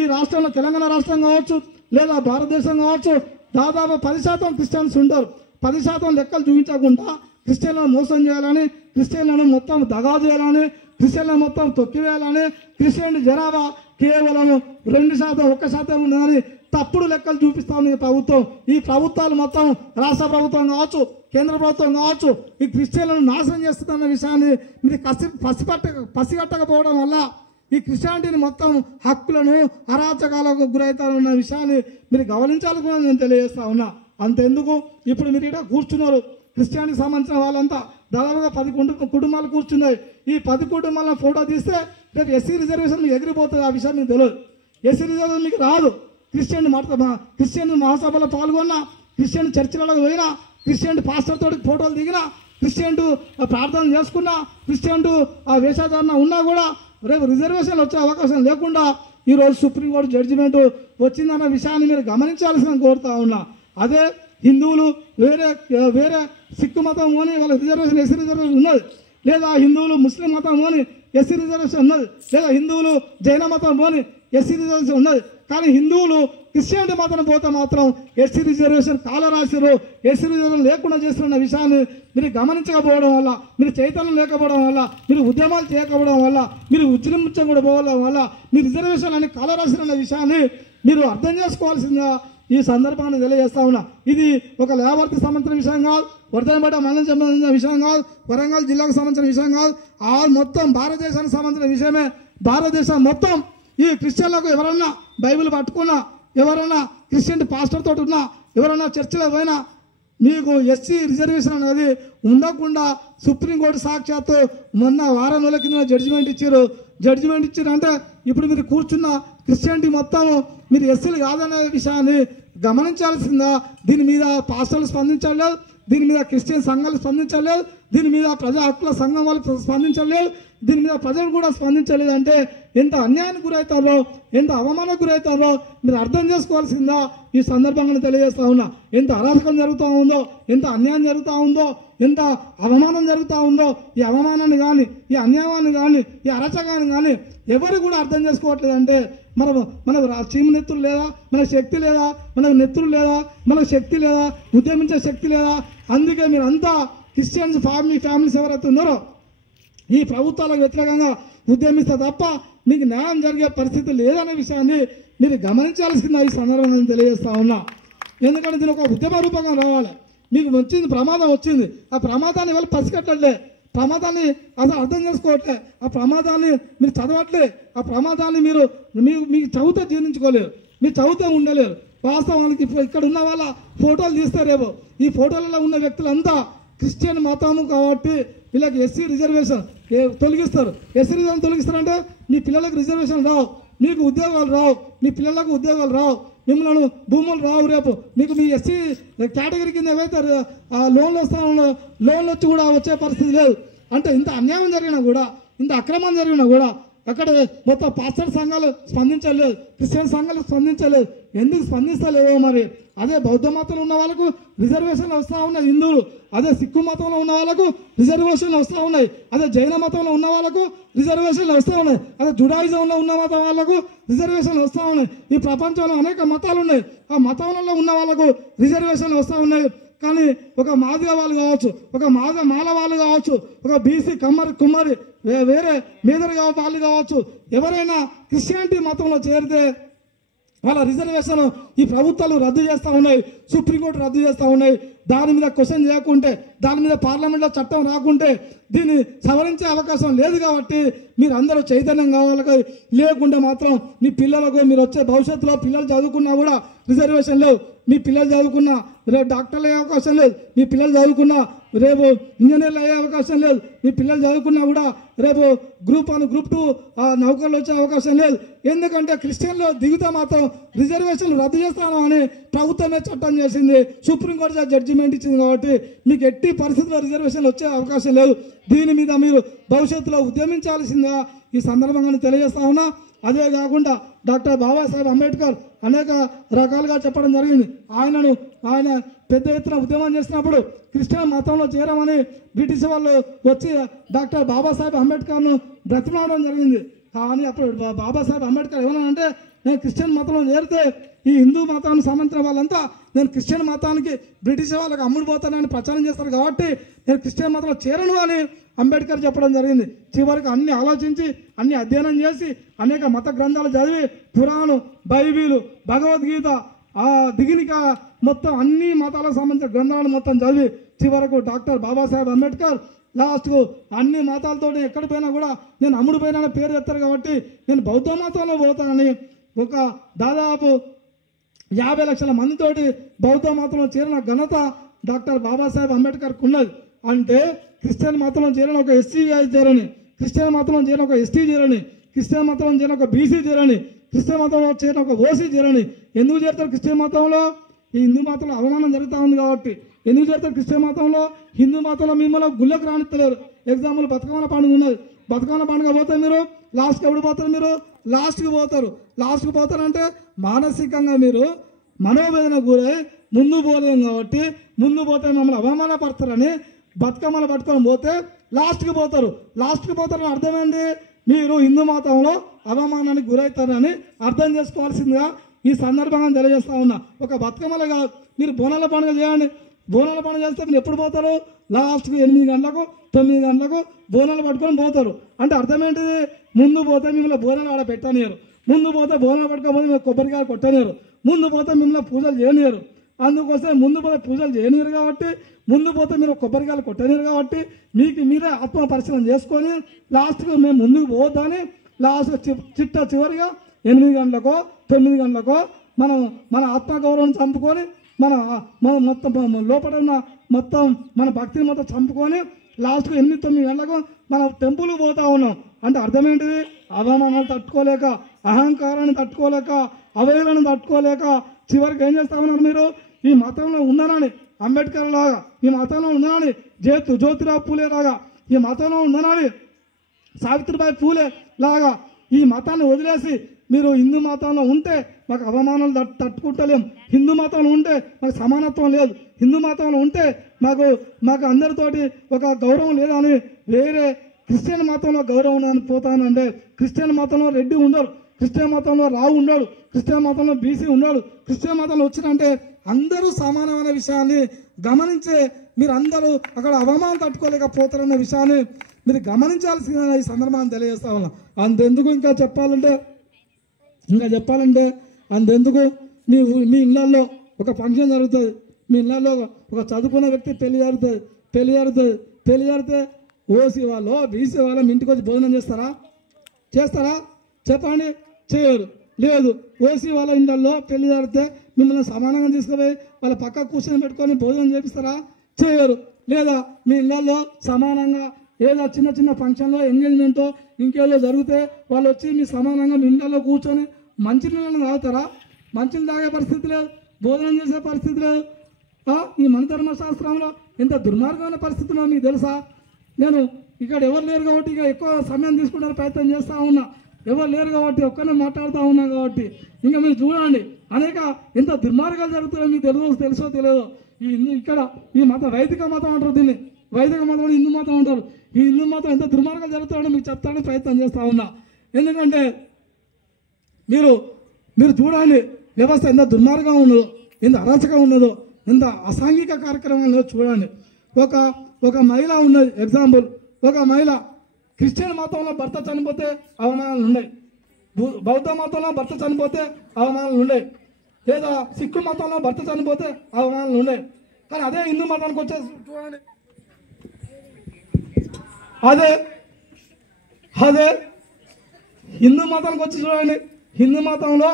ఈ రాష్ట్రంలో తెలంగాణ రాష్ట్రం కావచ్చు, లేదా భారతదేశం కావచ్చు, దాదాపు 10% క్రిస్టియన్స్ ఉంటారు. 10% లెక్కలు చూపించకుండా క్రిస్టియన్లను మోసం చేయాలని, క్రిస్టియన్లను మొత్తం దగా చేయాలని, క్రిస్టియన్లను మొత్తం తొక్కివేయాలని, క్రిస్టియన్ జనాభా కేవలం 2%, 1% ఉన్నదని తప్పుడు లెక్కలు చూపిస్తా ఉంది ప్రభుత్వం. ఈ ప్రభుత్వాలు మొత్తం రాష్ట్ర ప్రభుత్వం కావచ్చు, కేంద్ర ప్రభుత్వం కావచ్చు, ఈ క్రిస్టియన్లను నాశనం చేస్తుందన్న విషయాన్ని మీరు పసిగట్టకపోవడం వల్ల ఈ క్రిస్టియానిటీని మొత్తం హక్కులను అరాచకాలకు గురవుతారన్న విషయాన్ని మీరు గమనించాలని నేను తెలియజేస్తా ఉన్నా. అంతెందుకు, ఇప్పుడు మీరు ఇక్కడ కూర్చున్నారు, క్రిస్టియానికి సంబంధించిన వాళ్ళంతా దాదాపుగా 10 కుటుంబాలు కూర్చున్నాయి. ఈ 10 కుటుంబాల ఫోటో తీస్తే రేపు ఎస్సీ రిజర్వేషన్ మీకు ఎగిరిపోతుంది. ఆ విషయం మీకు తెలియదు. ఎస్సీ రిజర్వేషన్ మీకు రాదు. క్రిస్టియన్ మహాసభలో పాల్గొన్నా, క్రిస్టియన్ చర్చిలకు పోయినా, క్రిస్టియన్ పాస్టర్ తోటి ఫోటోలు దిగినా, క్రిస్టియన్ ప్రార్థన చేసుకున్నా, క్రిస్టియన్ వేషధారణ ఉన్నా కూడా రేపు రిజర్వేషన్లు వచ్చే అవకాశం లేకుండా ఈరోజు సుప్రీంకోర్టు జడ్జిమెంట్ వచ్చిందన్న విషయాన్ని మీరు గమనించాల్సిన కోరుతా ఉన్నా. అదే హిందువులు వేరే సిక్కు మతం అని వాళ్ళ రిజర్వేషన్, ఎస్సీ రిజర్వేషన్ ఉన్నది, లేదా హిందువులు ముస్లిం మతం అని ఎస్సీ రిజర్వేషన్ ఉన్నది, లేదా హిందువులు జైన మతం అని ఎస్సీ రిజర్వేషన్ ఉన్నది. కానీ హిందువులు క్రిస్టియానిటీ మతం పోతే మాత్రం ఎస్సీ రిజర్వేషన్ కాల రాశారు, ఎస్సీ రిజర్వేషన్ లేకుండా చేస్తున్న విషయాన్ని మీరు గమనించకపోవడం వల్ల, మీరు చైతన్యం లేకపోవడం వల్ల, మీరు ఉద్యమాలు చేయకపోవడం వల్ల, మీరు ఉద్యమించడం కూడా పోవడం వల్ల మీరు రిజర్వేషన్ అని కాల రాసిన విషయాన్ని మీరు అర్థం చేసుకోవాల్సిందిగా ఈ సందర్భాన్ని తెలియజేస్తా ఉన్నా. ఇది ఒక లేబర్కి సంబంధించిన విషయం కాదు, వర్ధనపేట మండలం సంబంధించిన విషయం కాదు, వరంగల్ జిల్లాకు సంబంధించిన విషయం కాదు, మొత్తం భారతదేశానికి సంబంధించిన విషయమే. భారతదేశం మొత్తం ఈ క్రిస్టియన్లకు ఎవరన్నా బైబిల్ పట్టుకున్నా, ఎవరన్నా క్రిస్టియన్ పాస్టర్ తోటి ఉన్నా, ఎవరన్నా చర్చిలో పోయినా మీకు ఎస్సీ రిజర్వేషన్ అనేది ఉండకుండా సుప్రీంకోర్టు సాక్షాత్తు మొన్న వారం రోజుల కింద జడ్జిమెంట్ ఇచ్చారు. అంటే ఇప్పుడు మీరు కూర్చున్న క్రిస్టియానిటీ మొత్తం మీరు ఎస్సీలు కాదనే విషయాన్ని గమనించాల్సిందా. దీని మీద పాస్టర్లు స్పందించలేదు, దీని మీద క్రిస్టియన్ సంఘాలు స్పందించలేదు, దీని మీద ప్రజా హక్కుల సంఘం వాళ్ళు స్పందించలేదు, దీని మీద ప్రజలు కూడా స్పందించలేదు. అంటే ఎంత అన్యాయానికి గురవుతారో, ఎంత అవమానానికి గురవుతారో మీరు అర్థం చేసుకోవాల్సిందా ఈ సందర్భంగా తెలియజేస్తా ఉన్నా. ఎంత అరాచకం జరుగుతూ ఉందో, ఎంత అన్యాయం జరుగుతూ ఉందో, ఎంత అవమానం జరుగుతూ ఉందో, ఈ అవమానాన్ని కానీ, ఈ అన్యాయాన్ని కానీ, ఈ అరాచకాన్ని కానీ ఎవరు కూడా అర్థం చేసుకోవట్లేదు. అంటే మనకు చీమ నెత్తులు లేదా, మనకు శక్తి లేదా, మనకు నెత్తులు లేదా, మనకు శక్తి లేదా, ఉద్యమించే శక్తి లేదా. అందుకే మీరు అంతా క్రిస్టియన్స్ ఫ్యామిలీస్ ఎవరైతే ఉన్నారో ఈ ప్రభుత్వాలకు వ్యతిరేకంగా ఉద్యమిస్తే తప్ప మీకు న్యాయం జరిగే పరిస్థితి లేదనే విషయాన్ని మీరు గమనించాల్సిందా ఈ సందర్భంగా నేను తెలియజేస్తా ఉన్నా. ఎందుకంటే దీని ఒక ఉద్యమ రూపంగా రావాలి. మీకు వచ్చింది ప్రమాదం వచ్చింది, ఆ ప్రమాదాన్ని వాళ్ళు పసిగట్టలే, ప్రమాదాన్ని అసలు అర్థం చేసుకోవట్లే, ఆ ప్రమాదాన్ని మీరు చదవట్లే, ఆ ప్రమాదాన్ని మీకు చదివితే జీర్ణించుకోలేరు, మీరు చదివితే ఉండలేరు. వాస్తవానికి ఇక్కడ ఉన్న వాళ్ళ ఫోటోలు తీస్తారేమో, ఈ ఫోటోలలో ఉన్న వ్యక్తులంతా క్రిస్టియన్ మతము కాబట్టి వీళ్ళకి ఎస్సీ రిజర్వేషన్ తొలగిస్తారు. ఎస్సీ రిజర్వేషన్ తొలగిస్తారంటే మీ పిల్లలకు రిజర్వేషన్ రావు, మీకు ఉద్యోగాలు రావు, మీ పిల్లలకు ఉద్యోగాలు రావు, మిమ్మల్ని భూములు రావు. రేపు మీకు మీ ఎస్సీ కేటగిరీ కింద ఏవైతే లోన్లు వస్తా ఉన్నాయో లోన్లు వచ్చి కూడా వచ్చే పరిస్థితి లేదు. అంటే ఇంత అన్యాయం జరిగినా కూడా, ఇంత అక్రమం జరిగినా కూడా అక్కడ మొత్తం పాస్టర్ సంఘాలు స్పందించలేదు, క్రిస్టియన్ సంఘాలు స్పందించలేదు. ఎందుకు స్పందిస్తలేవో మరి. అదే బౌద్ధ మతంలో ఉన్న వాళ్ళకు రిజర్వేషన్లు వస్తూ ఉన్నాయి హిందువులు, అదే సిక్కు మతంలో ఉన్న వాళ్ళకు రిజర్వేషన్లు వస్తూ ఉన్నాయి, అదే జైన మతంలో ఉన్న వాళ్ళకు రిజర్వేషన్లు వస్తూ ఉన్నాయి, అదే జుడాయిజంలో ఉన్న మతం వాళ్ళకు రిజర్వేషన్లు వస్తూ ఉన్నాయి. ఈ ప్రపంచంలో అనేక మతాలు ఉన్నాయి, ఆ మతంలో ఉన్న వాళ్ళకు రిజర్వేషన్లు వస్తూ ఉన్నాయి. కానీ ఒక మాదిగ వాళ్ళు కావచ్చు, ఒక మాల వాళ్ళు కావచ్చు, ఒక బీసీ కుమ్మరి వేరే మేదర్ వాళ్ళు కావచ్చు, ఎవరైనా క్రిస్టియానిటీ మతంలో చేరితే వాళ్ళ రిజర్వేషన్ ఈ ప్రభుత్వాలు రద్దు చేస్తూ ఉన్నాయి, సుప్రీంకోర్టు రద్దు చేస్తూ ఉన్నాయి. దాని మీద క్వశ్చన్ చేయకుంటే, దాని మీద పార్లమెంట్లో చట్టం రాకుంటే దీన్ని సవరించే అవకాశం లేదు. కాబట్టి మీరు అందరూ చైతన్యం కావాలి. లేకుంటే మాత్రం మీ పిల్లలకు మీరు వచ్చే భవిష్యత్తులో పిల్లలు చదువుకున్నా కూడా రిజర్వేషన్ లేవు, మీ పిల్లలు చదువుకున్నా రేపు డాక్టర్లు అయ్యే అవకాశం లేదు, మీ పిల్లలు చదువుకున్నా రేపు ఇంజనీర్లు అయ్యే అవకాశం లేదు, మీ పిల్లలు చదువుకున్నా కూడా రేపు గ్రూప్ 1 గ్రూప్ 2 నౌకర్లు వచ్చే అవకాశం లేదు. ఎందుకంటే క్రిస్టియన్లు దిగితే మాత్రం రిజర్వేషన్లు రద్దు చేస్తాను అని ప్రభుత్వమే చట్టం చేసింది, సుప్రీంకోర్టు జడ్జిమెంట్ ఇచ్చింది. కాబట్టి మీకు ఎట్టి పరిస్థితుల్లో రిజర్వేషన్లు వచ్చే అవకాశం లేదు. దీని మీద మీరు భవిష్యత్తులో ఉద్యమించాల్సిందిగా ఈ సందర్భంగా తెలియజేస్తా ఉన్నా. అదే కాకుండా డాక్టర్ బాబాసాహెబ్ అంబేద్కర్ అనేక రకాలుగా చెప్పడం జరిగింది. ఆయన పెద్ద ఎత్తున ఉద్యమం చేసినప్పుడు క్రిస్టియన్ మతంలో చేరమని బ్రిటిష్ వాళ్ళు వచ్చి డాక్టర్ బాబాసాహెబ్ అంబేద్కర్ను బ్రతిమాడడం జరిగింది. కానీ అప్పుడు బాబాసాహెబ్ అంబేద్కర్ ఏమన్నానంటే, నేను క్రిస్టియన్ మతంలో చేరితే ఈ హిందూ మతానికి సంబంధించిన వాళ్ళంతా నేను క్రిస్టియన్ మతానికి బ్రిటిష్ వాళ్ళకి అమ్ముడుపోతానని ప్రచారం చేస్తారు కాబట్టి నేను క్రిస్టియన్ మతంలో చేరను అని అంబేద్కర్ చెప్పడం జరిగింది. చివరికి అన్ని ఆలోచించి, అన్ని అధ్యయనం చేసి, అనేక మత గ్రంథాలు చదివి, పురాణం, బైబిలు, భగవద్గీత, దిగినిక మొత్తం అన్ని మతాలకు సంబంధించిన గ్రంథాలను మొత్తం చదివి చివరకు డాక్టర్ బాబాసాహెబ్ అంబేద్కర్ లాస్ట్కు అన్ని మతాలతో ఎక్కడ పోయినా కూడా నేను అమ్ముడు పోయినా పేరు తెస్తారు కాబట్టి నేను బౌద్ధ మతంలో పోతానని ఒక దాదాపు 50 లక్షల మందితోటి బౌద్ధ మతంలో చేరిన ఘనత డాక్టర్ బాబాసాహెబ్ అంబేద్కర్కు ఉన్నది. అంటే క్రిస్టియన్ మతంలో చేరిన ఒక ఎస్సీ చేరని, క్రిస్టియన్ మతంలో చేరిన ఒక ఎస్టీ చేరని, క్రిస్టియన్ మతంలో చేరిన ఒక బీసీ చేరని, క్రిస్టియన్ మతంలో చేరిన ఒక ఓసీ చేరని. ఎందుకు చేరుతారు క్రిస్టియన్ మతంలో? ఈ హిందూ మతంలో అవమానం జరుగుతూ ఉంది కాబట్టి. ఎందుకు చేరుతారు క్రిస్టియన్ మతంలో? హిందూ మతంలో మిమ్మల్ని గుళ్ళకు రానిస్తలేరు. ఎగ్జాంపుల్ బతుకమ్మల పండుగ ఉన్నది, బతుకమ్మల పండుగ పోతే మీరు లాస్ట్కి ఎప్పుడు పోతారు? మీరు లాస్ట్కి పోతారంటే మానసికంగా మీరు మనోవేదన గురై ముందు పోలేము కాబట్టి, ముందు పోతే మమ్మల్ని అవమానపడతారని బతుకమ్మలు పట్టుకొని పోతే లాస్ట్కి పోతారు. లాస్ట్కి పోతారని అర్థమైంది, మీరు హిందూ మతంలో అవమానానికి గురవుతారని అర్థం చేసుకోవాల్సిందిగా ఈ సందర్భంగా తెలియజేస్తా ఉన్నా. ఒక బతుకమ్మలు కాదు, మీరు బోనాల పండుగ చేయండి. బోనాల పండుగ చేస్తే మీరు ఎప్పుడు పోతారు? లాస్ట్కి 8 గంటలకు 9 గంటలకు బోనాలు పట్టుకొని పోతారు. అంటే అర్థం ఏంటిది? ముందు పోతే మిమ్మల్ని బోనాలు ఆడ పెట్టనియరు, ముందు పోతే బోనాలు పట్టుకోకపోతే మీరు కొబ్బరికాయ కొట్టనియరు, ముందు పోతే మిమ్మల్ని పూజలు చేయనియరు. అందుకోసం ముందు పోతే పూజలు చేయనియరు కాబట్టి, ముందు పోతే మీరు కొబ్బరికాయలు కొట్టనియరు కాబట్టి మీకు మీరే ఆత్మ పరిశీలన చేసుకొని లాస్ట్కి మేము ముందుకు పోవద్దని లాస్ట్ చివరిగా 8 గంటలకో 9 గంటలకో మనం మన ఆత్మగౌరవం చంపుకొని మన మొత్తం లోపల ఉన్న మొత్తం మన భక్తిని మొత్తం చంపుకొని లాస్ట్కు 8-9 గంటలకు మనం టెంపుల్కి పోతా ఉన్నాం. అంటే అర్థం ఏంటిది? అవమానాలు తట్టుకోలేక, అహంకారాన్ని తట్టుకోలేక, అవహేళనను తట్టుకోలేక చివరికి ఏం చేస్తా ఉన్నారు? మీరు ఈ మతంలో ఉన్నానని అంబేద్కర్ లాగా, ఈ మతంలో ఉన్నానని జ్యోతిరావు పూలే లాగా, ఈ మతంలో ఉన్నానని సావిత్రిబాయి పూలే లాగా ఈ మతాన్ని వదిలేసి మీరు హిందూ మతంలో ఉంటే మాకు అవమానాలు తట్టుకుంటలేం, హిందూ మతంలో ఉంటే మాకు సమానత్వం లేదు, హిందూ మతంలో ఉంటే మాకు అందరితోటి ఒక గౌరవం లేదని వేరే క్రిస్టియన్ మతంలో గౌరవం అని పోతానంటే, క్రిస్టియన్ మతంలో రెడ్డి ఉండడు, క్రిస్టియన్ మతంలో రావు ఉండడు, క్రిస్టియన్ మతంలో బీసీ ఉండడు. క్రిస్టియన్ మతంలో వచ్చినంటే అందరూ సమానమైన విషయాన్ని గమనించే మీరు అందరూ అక్కడ అవమానం తట్టుకోలేకపోతారన్న విషయాన్ని మీరు గమనించాల్సిన ఈ సందర్భాన్ని తెలియజేస్తా ఉన్నా. అంతెందుకు ఇంకా చెప్పాలంటే అంతెందుకు మీ ఇళ్ళల్లో ఒక ఫంక్షన్ జరుగుతుంది, మీ ఇళ్ళల్లో ఒక చదువుకున్న వ్యక్తి పెళ్లి జరిగితే ఓసీ వాళ్ళు బీసీ వాళ్ళు మీ ఇంటికి వచ్చి భోజనం చేస్తారా? చెప్పండి, చేయరు. లేదు, ఓసీ వాళ్ళ ఇళ్ళల్లో పెళ్లి జరిగితే మిమ్మల్ని సమానంగా తీసుకుపోయి వాళ్ళ పక్క కూర్చొని పెట్టుకొని భోజనం చేపిస్తారా? చేయరు. లేదా మీ ఇళ్ళల్లో సమానంగా ఏదో చిన్న ఫంక్షన్లో ఎంగేజ్మెంటో ఇంకేదో జరిగితే వాళ్ళు వచ్చి మీ సమానంగా మీ ఇళ్ళల్లో కూర్చొని మంచినీళ్ళని తాగుతారా? మంచిని తాగే పరిస్థితి లేదు, భోజనం చేసే పరిస్థితి లేదు. ఈ మన ధర్మశాస్త్రంలో ఎంత దుర్మార్గమైన పరిస్థితుల్లో మీకు తెలుసా? నేను ఇక్కడ ఎవరు లేరు కాబట్టి ఇక ఎక్కువ సమయం తీసుకుంటారు ప్రయత్నం చేస్తూ ఉన్నా, ఎవరు లేరు కాబట్టి ఒక్కనే మాట్లాడుతూ ఉన్నా కాబట్టి. ఇంకా మీరు చూడండి అనేక ఎంత దుర్మార్గాలు జరుగుతాయో మీకు తెలుసో తెలియదో. ఇక్కడ ఈ మతం వైదిక మతం అంటారు, దీన్ని వైదిక మతం హిందూ మతం అంటారు. ఈ హిందూ మతం ఎంత దుర్మార్గాలు జరుగుతాయో మీకు చెప్తానని ప్రయత్నం చేస్తూ ఉన్నా. ఎందుకంటే మీరు చూడండి వ్యవస్థ ఎంత దుర్మార్గం ఉన్నదో, ఎంత అరాచకం ఉన్నదో, ఎంత అసాంఘిక కార్యక్రమాలు చూడండి. ఒక మహిళ ఉన్నది, ఎగ్జాంపుల్, ఒక మహిళ క్రిస్టియన్ మతంలో భర్త చనిపోతే అవమానాలు ఉన్నాయి, బౌద్ధ మతంలో భర్త చనిపోతే అవమానాలు ఉన్నాయి, లేదా సిక్కు మతంలో భర్త చనిపోతే అవమానాలు ఉన్నాయి. కానీ అదే హిందూ మతానికి వచ్చేసి చూడండి, అదే హిందూ మతానికి వచ్చి చూడండి. హిందూ మతంలో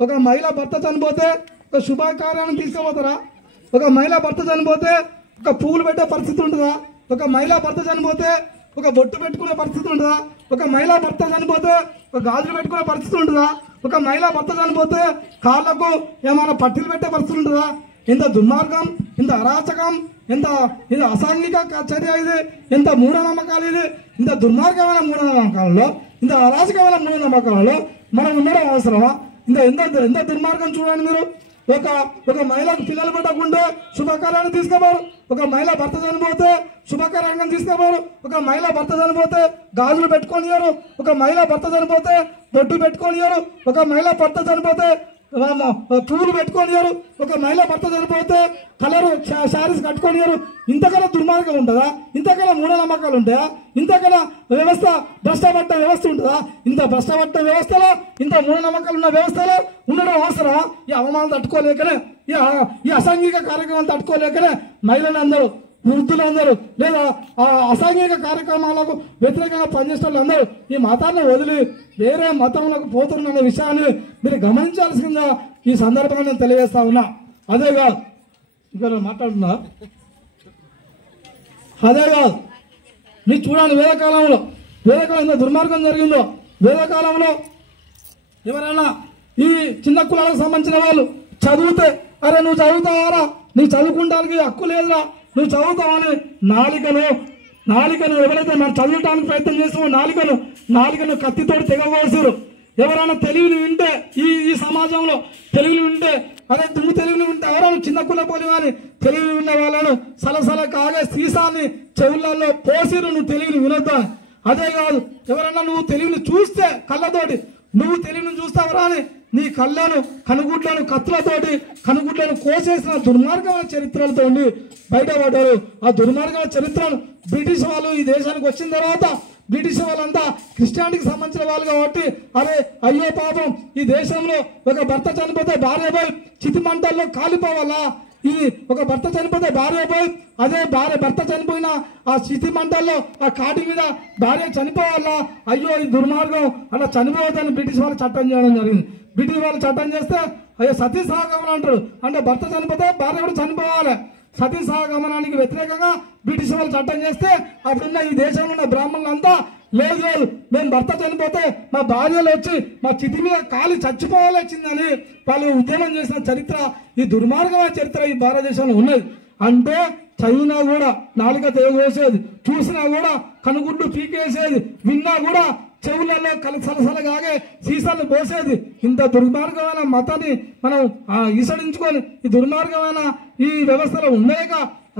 ఒక మహిళ భర్త చనిపోతే ఒక శుభకార్యాన్ని తీసుకుపోతారా? ఒక మహిళ భర్త చనిపోతే ఒక పువ్వులు పెట్టే పరిస్థితి ఉంటుందా? ఒక మహిళ భర్త చనిపోతే ఒక బొట్టు పెట్టుకునే పరిస్థితి ఉంటుందా? ఒక మహిళ భర్త చనిపోతే ఒక గాజులు పెట్టుకునే పరిస్థితి ఉంటుందా? ఒక మహిళ భర్త చనిపోతే కాళ్ళకు ఏమైనా పట్టీలు పెట్టే పరిస్థితి ఉంటుందా? ఎంత దుర్మార్గం, ఎంత అరాచకం, ఎంత అసాంఘిక చర్య ఇది, ఎంత మూఢనమ్మకాలు ఇది. ఇంత దుర్మార్గమైన మూఢనమ్మకాలలో, ఇంత అరాచకమైన మూఢనమ్మకాలలో మనం ఉండడం అవసరమా? ఎంత దుర్మార్గం చూడండి మీరు. ఒక మహిళకు పిల్లలు పెట్టకుంటే శుభకార్యాన్ని తీసుకోపోరు, ఒక మహిళ భర్త చనిపోతే శుభకార్యంగా తీసుకోపోరు, ఒక మహిళ భర్త చనిపోతే గాజులు పెట్టుకోనియరు, ఒక మహిళ భర్త చనిపోతే బొట్టు పెట్టుకోనియరు, ఒక మహిళ భర్త చనిపోతే పువ్వులు పెట్టుకోనియరు, ఒక మహిళ భర్త చనిపోతే కలరు శారీస్ కట్టుకోనియరు. ఇంతకన్నా దుర్మార్గం ఉంటుందా? ఇంతకన్నా మూఢనమ్మకాలు ఉంటాయా? ఇంతకన్నా వ్యవస్థ భ్రష్టపట్ట వ్యవస్థ ఉంటుందా? ఇంత భ్రష్టపట్ట వ్యవస్థలో, ఇంత మూఢనమ్మకాలు ఉన్న వ్యవస్థలో ఉండడం అవసరమా? ఈ అవమానం తట్టుకోలేకనే, ఈ అసాంఘిక కార్యక్రమాలు తట్టుకోలేకనే మహిళలందరూ, వృద్ధులందరూ, లేదా అసాంఘిక కార్యక్రమాలకు వ్యతిరేకంగా పనిచేసే వాళ్ళందరూ ఈ మతాన్ని వదిలి వేరే మతంలోకి పోతున్న విషయాన్ని మీరు గమనించాల్సిందిగా ఈ సందర్భంగా నేను తెలియజేస్తా ఉన్నా. అదే కాదు, ఇంకా మాట్లాడుతున్నా, అదే కాదు, మీరు చూడండి వేదకాలం ఎంత దుర్మార్గం జరిగిందో. వేదకాలంలో ఎవరైనా ఈ చిన్న కులాలకు సంబంధించిన వాళ్ళు చదివితే, అరే నువ్వు చదువుతావారా, నీకు చదువుకుంటానికి హక్కు లేదురా, నువ్వు చదువుతావని నాలికను ఎవరైతే మనం చదవటానికి ప్రయత్నం చేస్తామో నాలికను కత్తితోటి తెగవలసారు. ఎవరైనా తెలివిని వింటే ఈ సమాజంలో తెలివిని వింటే, అదే నువ్వు తెలివిని వింటే ఎవరైనా చిన్న కుల పోలి అని తెలివిని విన్న వాళ్ళను సలసల కాగే సీసాన్ని చెవులలో పోసిరు, నువ్వు తెలివిని వినొద్దా. అదే కాదు, ఎవరన్నా నువ్వు తెలివిని చూస్తే కళ్ళతోటి నువ్వు తెలివిని చూస్తావురా అని నీ కళ్ళను కనుగుడ్లను కత్తులతోటి కనుగుడ్లను కోసేసిన దుర్మార్గమైన చరిత్రలతో బయటపడ్డారు. ఆ దుర్మార్గమైన చరిత్రను బ్రిటిష్ వాళ్ళు ఈ దేశానికి వచ్చిన తర్వాత బ్రిటిష్ వాళ్ళంతా క్రిస్టియానిటీకి సంబంధించిన వాళ్ళు కాబట్టి అరే అయ్యో పాపం ఈ దేశంలో ఒక భర్త చనిపోతే భార్య పోయి చితిమంటల్లో కాలిపోవాలా, ఇది ఒక భర్త చనిపోతే భార్య పోయి అదే భర్త చనిపోయిన ఆ చితి మంటల్లో ఆ కాటి మీద భార్య చనిపోవాలా, అయ్యో ఈ దుర్మార్గం అలా చనిపోవద్దని బ్రిటిష్ వాళ్ళు చట్టం చేయడం జరిగింది. బ్రిటిష్ వాళ్ళు చట్టం చేస్తే అయ్యో సతీ సహగమనం అంటారు, అంటే భర్త చనిపోతే భార్య కూడా చనిపోవాలి. సతీ సహగమనానికి వ్యతిరేకంగా బ్రిటిష్ వాళ్ళు చట్టం చేస్తే అప్పుడున్న ఈ దేశంలో ఉన్న బ్రాహ్మణులంతా లేదు లేదు మేము భర్త చనిపోతే మా భార్యలు వచ్చి మా చితి మీద కాలి చచ్చిపోవాలి వచ్చిందని వాళ్ళు ఉద్యమం చేసిన చరిత్ర, ఈ దుర్మార్గమైన చరిత్ర ఈ భారతదేశంలో ఉన్నది. అంటే చదివినా కూడా నాలుక తెగోసేది, చూసినా కూడా కనుగుడ్డు పీకేసేది, విన్నా కూడా చెవులలో సలసలగాగే సీసాలు పోసేది. ఇంత దుర్మార్గమైన మతాన్ని మనం ఈసడించుకొని ఈ దుర్మార్గమైన ఈ వ్యవస్థలో ఉండేక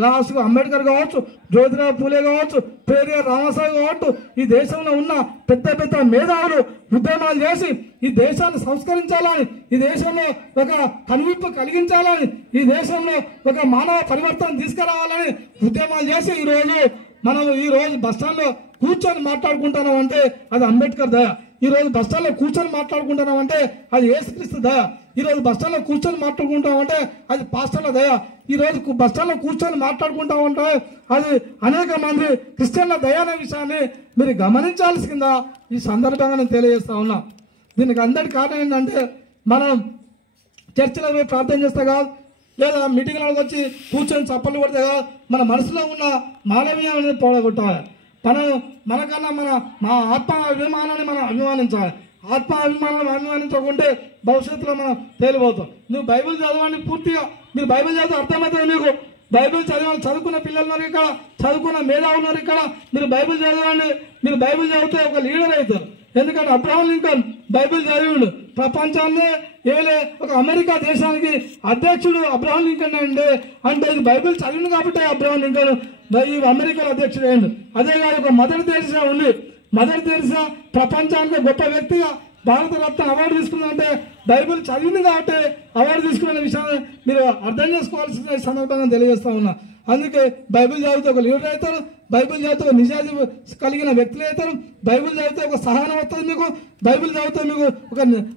లాస్ట్కు అంబేద్కర్ కావచ్చు, జ్యోతిరావు పూలే కావచ్చు, పేరియర్ రామసాయి కావచ్చు, ఈ దేశంలో ఉన్న పెద్ద పెద్ద మేధావులు ఉద్యమాలు చేసి ఈ దేశాన్ని సంస్కరించాలని, ఈ దేశంలో ఒక కనువిప్పు కలిగించాలని, ఈ దేశంలో ఒక మానవ పరివర్తన తీసుకురావాలని ఉద్యమాలు చేసి మనం ఈ రోజు బస్టాండ్లో కూర్చొని మాట్లాడుకుంటున్నాం అంటే అది అంబేద్కర్ దయ. ఈ రోజు బస్టాండ్లో కూర్చొని మాట్లాడుకుంటున్నాం అంటే అది యేసుక్రీస్తు దయ. ఈ రోజు బస్టాండ్లో కూర్చొని మాట్లాడుకుంటాం అంటే అది పాస్టర్ల దయ. ఈ రోజు బస్టాండ్లో కూర్చొని మాట్లాడుకుంటాం అంటే అది అనేక మంది క్రిస్టియన్ల దయ అనే విషయాన్ని మీరు గమనించాల్సిందా ఈ సందర్భంగా నేను తెలియజేస్తా ఉన్నా. దీనికి అందరి కారణం ఏంటంటే మనం చర్చిలో పోయి ప్రార్థన చేస్తా కాదు, లేదా మీటింగ్లకు వచ్చి కూర్చొని చప్పట్లు కొడితే కాదు, మన మనసులో ఉన్న మానవీయాన్ని పోగొట్టాలి. మనకన్నా మా ఆత్మ అభిమానాన్ని మనం అభిమానించాలి. ఆత్మ అభిమానాన్ని అభిమానించకుంటే భవిష్యత్తులో మనం తేలిపోతాం. నువ్వు బైబిల్ చదవండి, పూర్తిగా మీరు బైబిల్ చదివి అర్థమవుతుంది. మీకు బైబిల్ చదువుకున్న పిల్లలు ఉన్నారు ఇక్కడ, చదువుకున్న మేధావులు ఉన్నారు ఇక్కడ. మీరు బైబిల్ చదవండి, మీరు బైబిల్ చదివితే ఒక లీడర్ అవుతారు. ఎందుకంటే అబ్రహాం లింకన్ బైబిల్ చదివిండు, ప్రపంచాన్ని ఏలే ఒక అమెరికా దేశానికి అధ్యక్షుడు అబ్రహాం లింకన్ అండి. అంటే ఇది బైబిల్ చదివిండు కాబట్టి అబ్రహాం లింకన్ అమెరికాలో అధ్యక్షుడు అయ్యిండు. అదే కాదు ఒక మదర్ తెరెసా ఉంది. మదర్ తెరెసా ప్రపంచానికి గొప్ప వ్యక్తిగా భారతరత్న అవార్డు తీసుకుందంటే బైబిల్ చదివింది కాబట్టి అవార్డు తీసుకున్న విషయాన్ని మీరు అర్థం చేసుకోవాల్సిన సందర్భంగా తెలియజేస్తా ఉన్నా. అందుకే బైబిల్ చదివితే ఒక లీడర్ అవుతారు, బైబిల్ చదివితే ఒక నిజాయితీ కలిగిన వ్యక్తులు అవుతారు, బైబిల్ చదివితే ఒక సహనం వస్తుంది మీకు, బైబిల్ చదివితే మీకు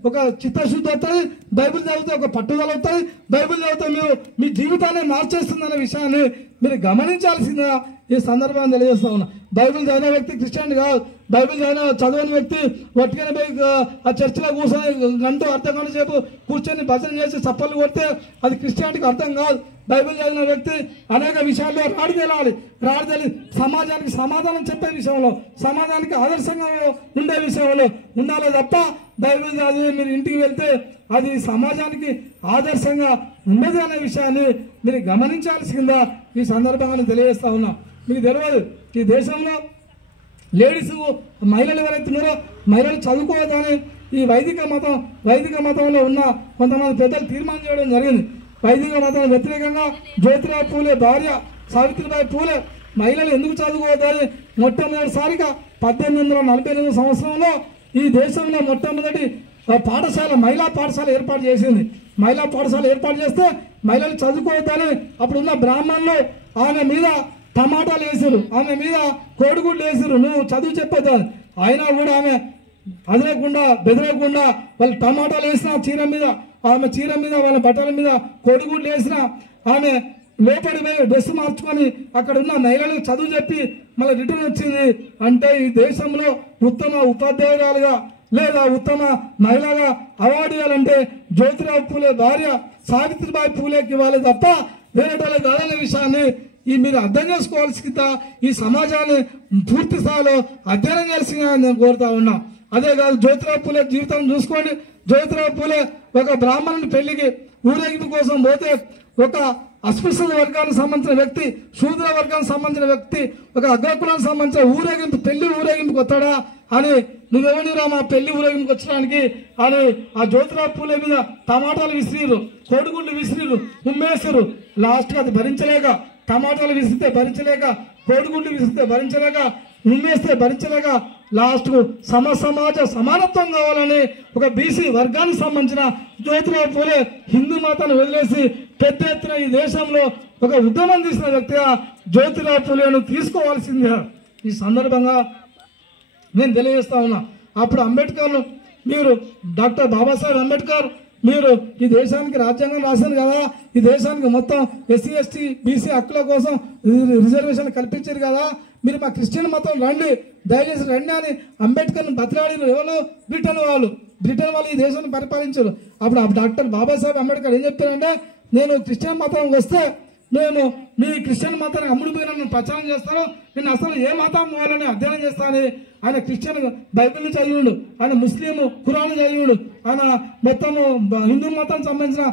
ఒక చిత్తశుద్ధి వస్తుంది, బైబిల్ చదివితే ఒక పట్టుదల వస్తుంది, బైబిల్ చదివితే మీరు మీ జీవితాన్ని మార్చేస్తుందనే విషయాన్ని మీరు గమనించాల్సిందిగా ఈ సందర్భాన్ని తెలియజేస్తా ఉన్నా. బైబిల్ చదివిన వ్యక్తి క్రిస్టియన్ కాదు, బైబిల్ చదవని వ్యక్తి ఒట్టిగానే పోయి ఆ చర్చిలో కూర్చొని అర్ధ గంట సేపు కూర్చొని భజన చేసి చప్పలు కొడితే అది క్రిస్టియానిటీకి అర్థం కాదు. బైబిల్ చదివిన వ్యక్తి అనేక విషయాల్లో రాడితేలి సమాజానికి సమాధానం చెప్పే విషయంలో, సమాజానికి ఆదర్శంగా ఉండే విషయంలో ఉండాలి తప్ప బైబిల్ చదివి మీరు ఇంటికి వెళ్తే అది సమాజానికి ఆదర్శంగా ఉండదు అనే విషయాన్ని మీరు గమనించాల్సిందా ఈ సందర్భంగా తెలియజేస్తా ఉన్నా. మీకు తెలియదు ఈ దేశంలో లేడీస్ మహిళలు ఎవరైతే ఉన్నారో మహిళలు చదువుకోవద్దని ఈ వైదిక మతంలో ఉన్న కొంతమంది పెద్దలు తీర్మానం చేయడం జరిగింది. వైదిక మతం వ్యతిరేకంగా జ్యోతిరావు పూలే భార్య సావిత్రిబాయి పూలే మహిళలు ఎందుకు చదువుకోవద్దని మొట్టమొదటిసారిగా 1848 సంవత్సరంలో ఈ దేశంలో మొట్టమొదటి మహిళా పాఠశాల ఏర్పాటు చేసింది. మహిళా పాఠశాల ఏర్పాటు చేస్తే మహిళలు చదువుకోవద్దని అప్పుడున్న బ్రాహ్మణులు ఆమె మీద టమాటాలు వేసారు, ఆమె మీద కోడిగుడ్లు వేసారు, నువ్వు చదువు చెప్పొద్దు. అయినా కూడా ఆమె బెదరకుండా వాళ్ళు టమాటాలు వేసిన ఆమె చీర మీద వాళ్ళ బట్టల మీద కోడిగుడ్లు వేసిన ఆమె లోపలి డ్రెస్ మార్చుకొని అక్కడ ఉన్న మహిళలకు చదువు చెప్పి మళ్ళీ రిటర్న్ వచ్చింది. అంటే ఈ దేశంలో ఉత్తమ ఉపాధ్యాయురాలుగా లేదా ఉత్తమ మహిళగా అవార్డు ఇవ్వాలంటే జ్యోతిరావు పూలే భార్య సావిత్రిబాయి పూలేకి ఇవ్వాలి తప్ప వేరే వాళ్ళకి కాదనే విషయాన్ని మీరు అర్థం చేసుకోవాల్సిందా ఈ సమాజాన్ని పూర్తి స్థాయిలో అధ్యయనం చేయాల్సిందిగా నేను కోరుతా ఉన్నా. అదే కాదు జ్యోతిరావు పూలే జీవితం చూసుకోండి. జ్యోతిరావు పూలే ఒక బ్రాహ్మణుని పెళ్లికి ఊరేగింపు కోసం పోతే ఒక అస్పృశ్యత వర్గానికి సంబంధించిన వ్యక్తి, శూద్ర వర్గానికి సంబంధించిన వ్యక్తి, ఒక అగ్రకులానికి సంబంధించిన పెళ్లి ఊరేగింపుకి వస్తాడా అని నువ్వెవనిరా మా పెళ్లి ఊరేగింపుకి వచ్చడానికి అని ఆ జ్యోతిరావు పూలే మీద టమాటాలు విసిరిరు, కోడిగుళ్ళు విసిరిరు, ఉమ్మేసారు. లాస్ట్గా అది భరించలేక టమాటాలు విసిరితే భరించలేక, కోడిగుడ్లు విసిరితే భరించలేక ఉమ్మేస్తే భరించలేక లాస్ట్కు సమాజ సమానత్వం కావాలని ఒక బీసీ వర్గానికి సంబంధించిన జ్యోతిరావు పూలే హిందూ మతాన్ని వదిలేసి పెద్ద ఎత్తున ఈ దేశంలో ఒక ఉద్యమం తీసిన వ్యక్తిగా జ్యోతిరావు పూలేను తీసుకోవాల్సిందిగా ఈ సందర్భంగా నేను తెలియజేస్తా ఉన్నా. అప్పుడు అంబేద్కర్ను మీరు డాక్టర్ బాబాసాహెబ్ అంబేద్కర్ మీరు ఈ దేశానికి రాజ్యాంగం రాశారు కదా, ఈ దేశానికి మొత్తం ఎస్సీ ఎస్టీ బీసీ హక్కుల కోసం రిజర్వేషన్ కల్పించారు కదా, మీరు మా క్రిస్టియన్ మతం రండి, దయచేసి రండి అని అంబేద్కర్ని బతిలాడిన ఎవరు? బ్రిటన్ వాళ్ళు ఈ దేశాన్ని పరిపాలించారు. అప్పుడు డాక్టర్ బాబాసాహెబ్ అంబేద్కర్ ఏం చెప్పారంటే, నేను క్రిస్టియన్ మతం వస్తే నేను మీ క్రిస్టియన్ మతానికి అమ్ముడిపోయిన నేను ప్రచారం చేస్తాను, నేను అసలు ఏ మతం వాళ్ళని అధ్యయనం చేస్తానని ఆయన క్రిస్టియన్ బైబిల్ని చదివిండు, ఆయన ముస్లిం ఖురాన్ చదివిండు, ఆయన మొత్తము హిందూ మతానికి సంబంధించిన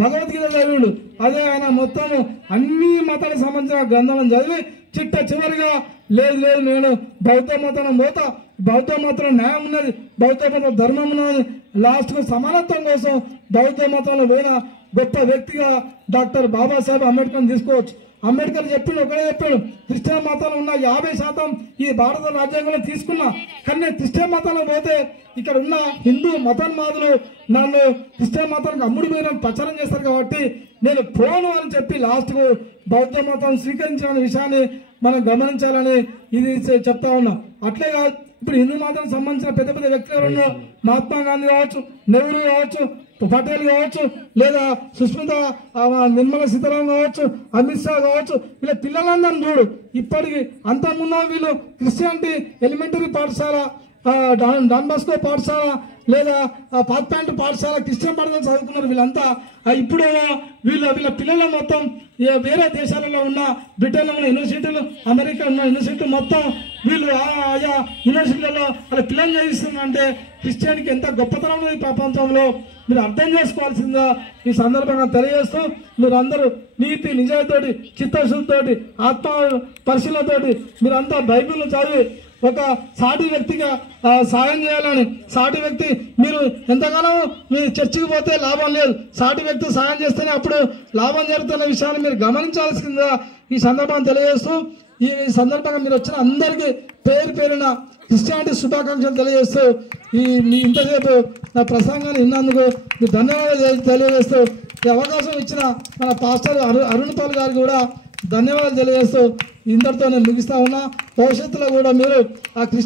భగవద్గీత చదివిండు, అదే ఆయన మొత్తము అన్ని మతాలకు సంబంధించిన గ్రంథాలను చదివి చివరిగా లేదు నేను బౌద్ధ మతం పోతా, బౌద్ధ మతంలో న్యాయం ఉన్నది, బౌద్ధ మతం ధర్మం ఉన్నది, లాస్ట్కు సమానత్వం కోసం బౌద్ధ మతంలో పోయిన గొప్ప వ్యక్తిగా డాక్టర్ బాబాసాహెబ్ అంబేద్కర్ని తీసుకోవచ్చు. అంబేద్కర్ చెప్పాడు, ఒకటే చెప్పాడు, క్రిస్టియన్ మతంలో ఉన్న 50% ఈ భారత రాజ్యాంగంలో తీసుకున్నా, కానీ నేను క్రిస్టియన్ మతంలో పోతే ఇక్కడ ఉన్న హిందూ మతోన్మాదులు నన్ను క్రిస్టియన్ మతానికి అమ్ముడిపోయిన ప్రచారం చేస్తారు కాబట్టి నేను పోను అని చెప్పి లాస్ట్కు బౌద్ధ మతం స్వీకరించిన విషయాన్ని మనం గమనించాలని ఇది చెప్తా ఉన్నా. అట్లే కాదు, ఇప్పుడు హిందూ మతానికి సంబంధించిన పెద్ద పెద్ద వ్యక్తులు ఎవరున్నా, మహాత్మా గాంధీ కావచ్చు, నెహ్రూ కావచ్చు, పటేల్ కావచ్చు, లేదా సుస్మిత నిర్మలా సీతారామన్ కావచ్చు, అమిత్ షా కావచ్చు, వీళ్ళ పిల్లలందరినీ చూడు. ఇప్పటికి అంతకుముందు వీళ్ళు క్రిస్టియానిటీ ఎలిమెంటరీ పాఠశాల, డాన్ బాస్కో పాఠశాల, లేదా పాత్పాంట్ పాఠశాల క్రిస్టియన్ పాఠశాల చదువుకున్నారు వీళ్ళంతా. ఇప్పుడు వీళ్ళ పిల్లలు మొత్తం వేరే దేశాలలో ఉన్న బ్రిటన్లో ఉన్న యూనివర్సిటీలు, అమెరికా ఉన్న యూనివర్సిటీలు మొత్తం వీళ్ళు ఆయా యూనివర్సిటీలలో వాళ్ళ పిల్లలు చదివిస్తున్నారంటే క్రిస్టియానికి ఎంత గొప్పతనం ఉంది ప్రపంచంలో మీరు అర్థం చేసుకోవాల్సిందిగా ఈ సందర్భంగా తెలియజేస్తూ, మీరు అందరూ నీతి నిజాయితీతోటి, చిత్తశుద్ధితోటి, ఆత్మ పరిశీలనతోటి మీరంతా బైబిల్ను చదివి ఒక సాటి వ్యక్తిగా సాయం చేయాలని, సాటి వ్యక్తి మీరు ఎంతగానో మీరు చర్చికి పోతే లాభం లేదు, సాటి వ్యక్తి సాయం చేస్తేనే అప్పుడు లాభం జరుగుతున్న విషయాన్ని మీరు గమనించాల్సిందిగా ఈ సందర్భంగా తెలియజేస్తూ, ఈ సందర్భంగా మీరు వచ్చిన అందరికీ పేరున క్రిస్టియానిటీ శుభాకాంక్షలు తెలియజేస్తూ, మీ ఇంతసేపు నా ప్రసంగాన్ని విన్నందుకు మీరు ధన్యవాదాలు తెలియజేస్తూ, ఈ అవకాశం ఇచ్చిన మన పాస్టర్ అరుణ్ పాల్ గారికి కూడా ధన్యవాదాలు తెలియజేస్తూ ఇంతటితో నేను ముగిస్తా ఉన్నా. భవిష్యత్తులో కూడా మీరు ఆ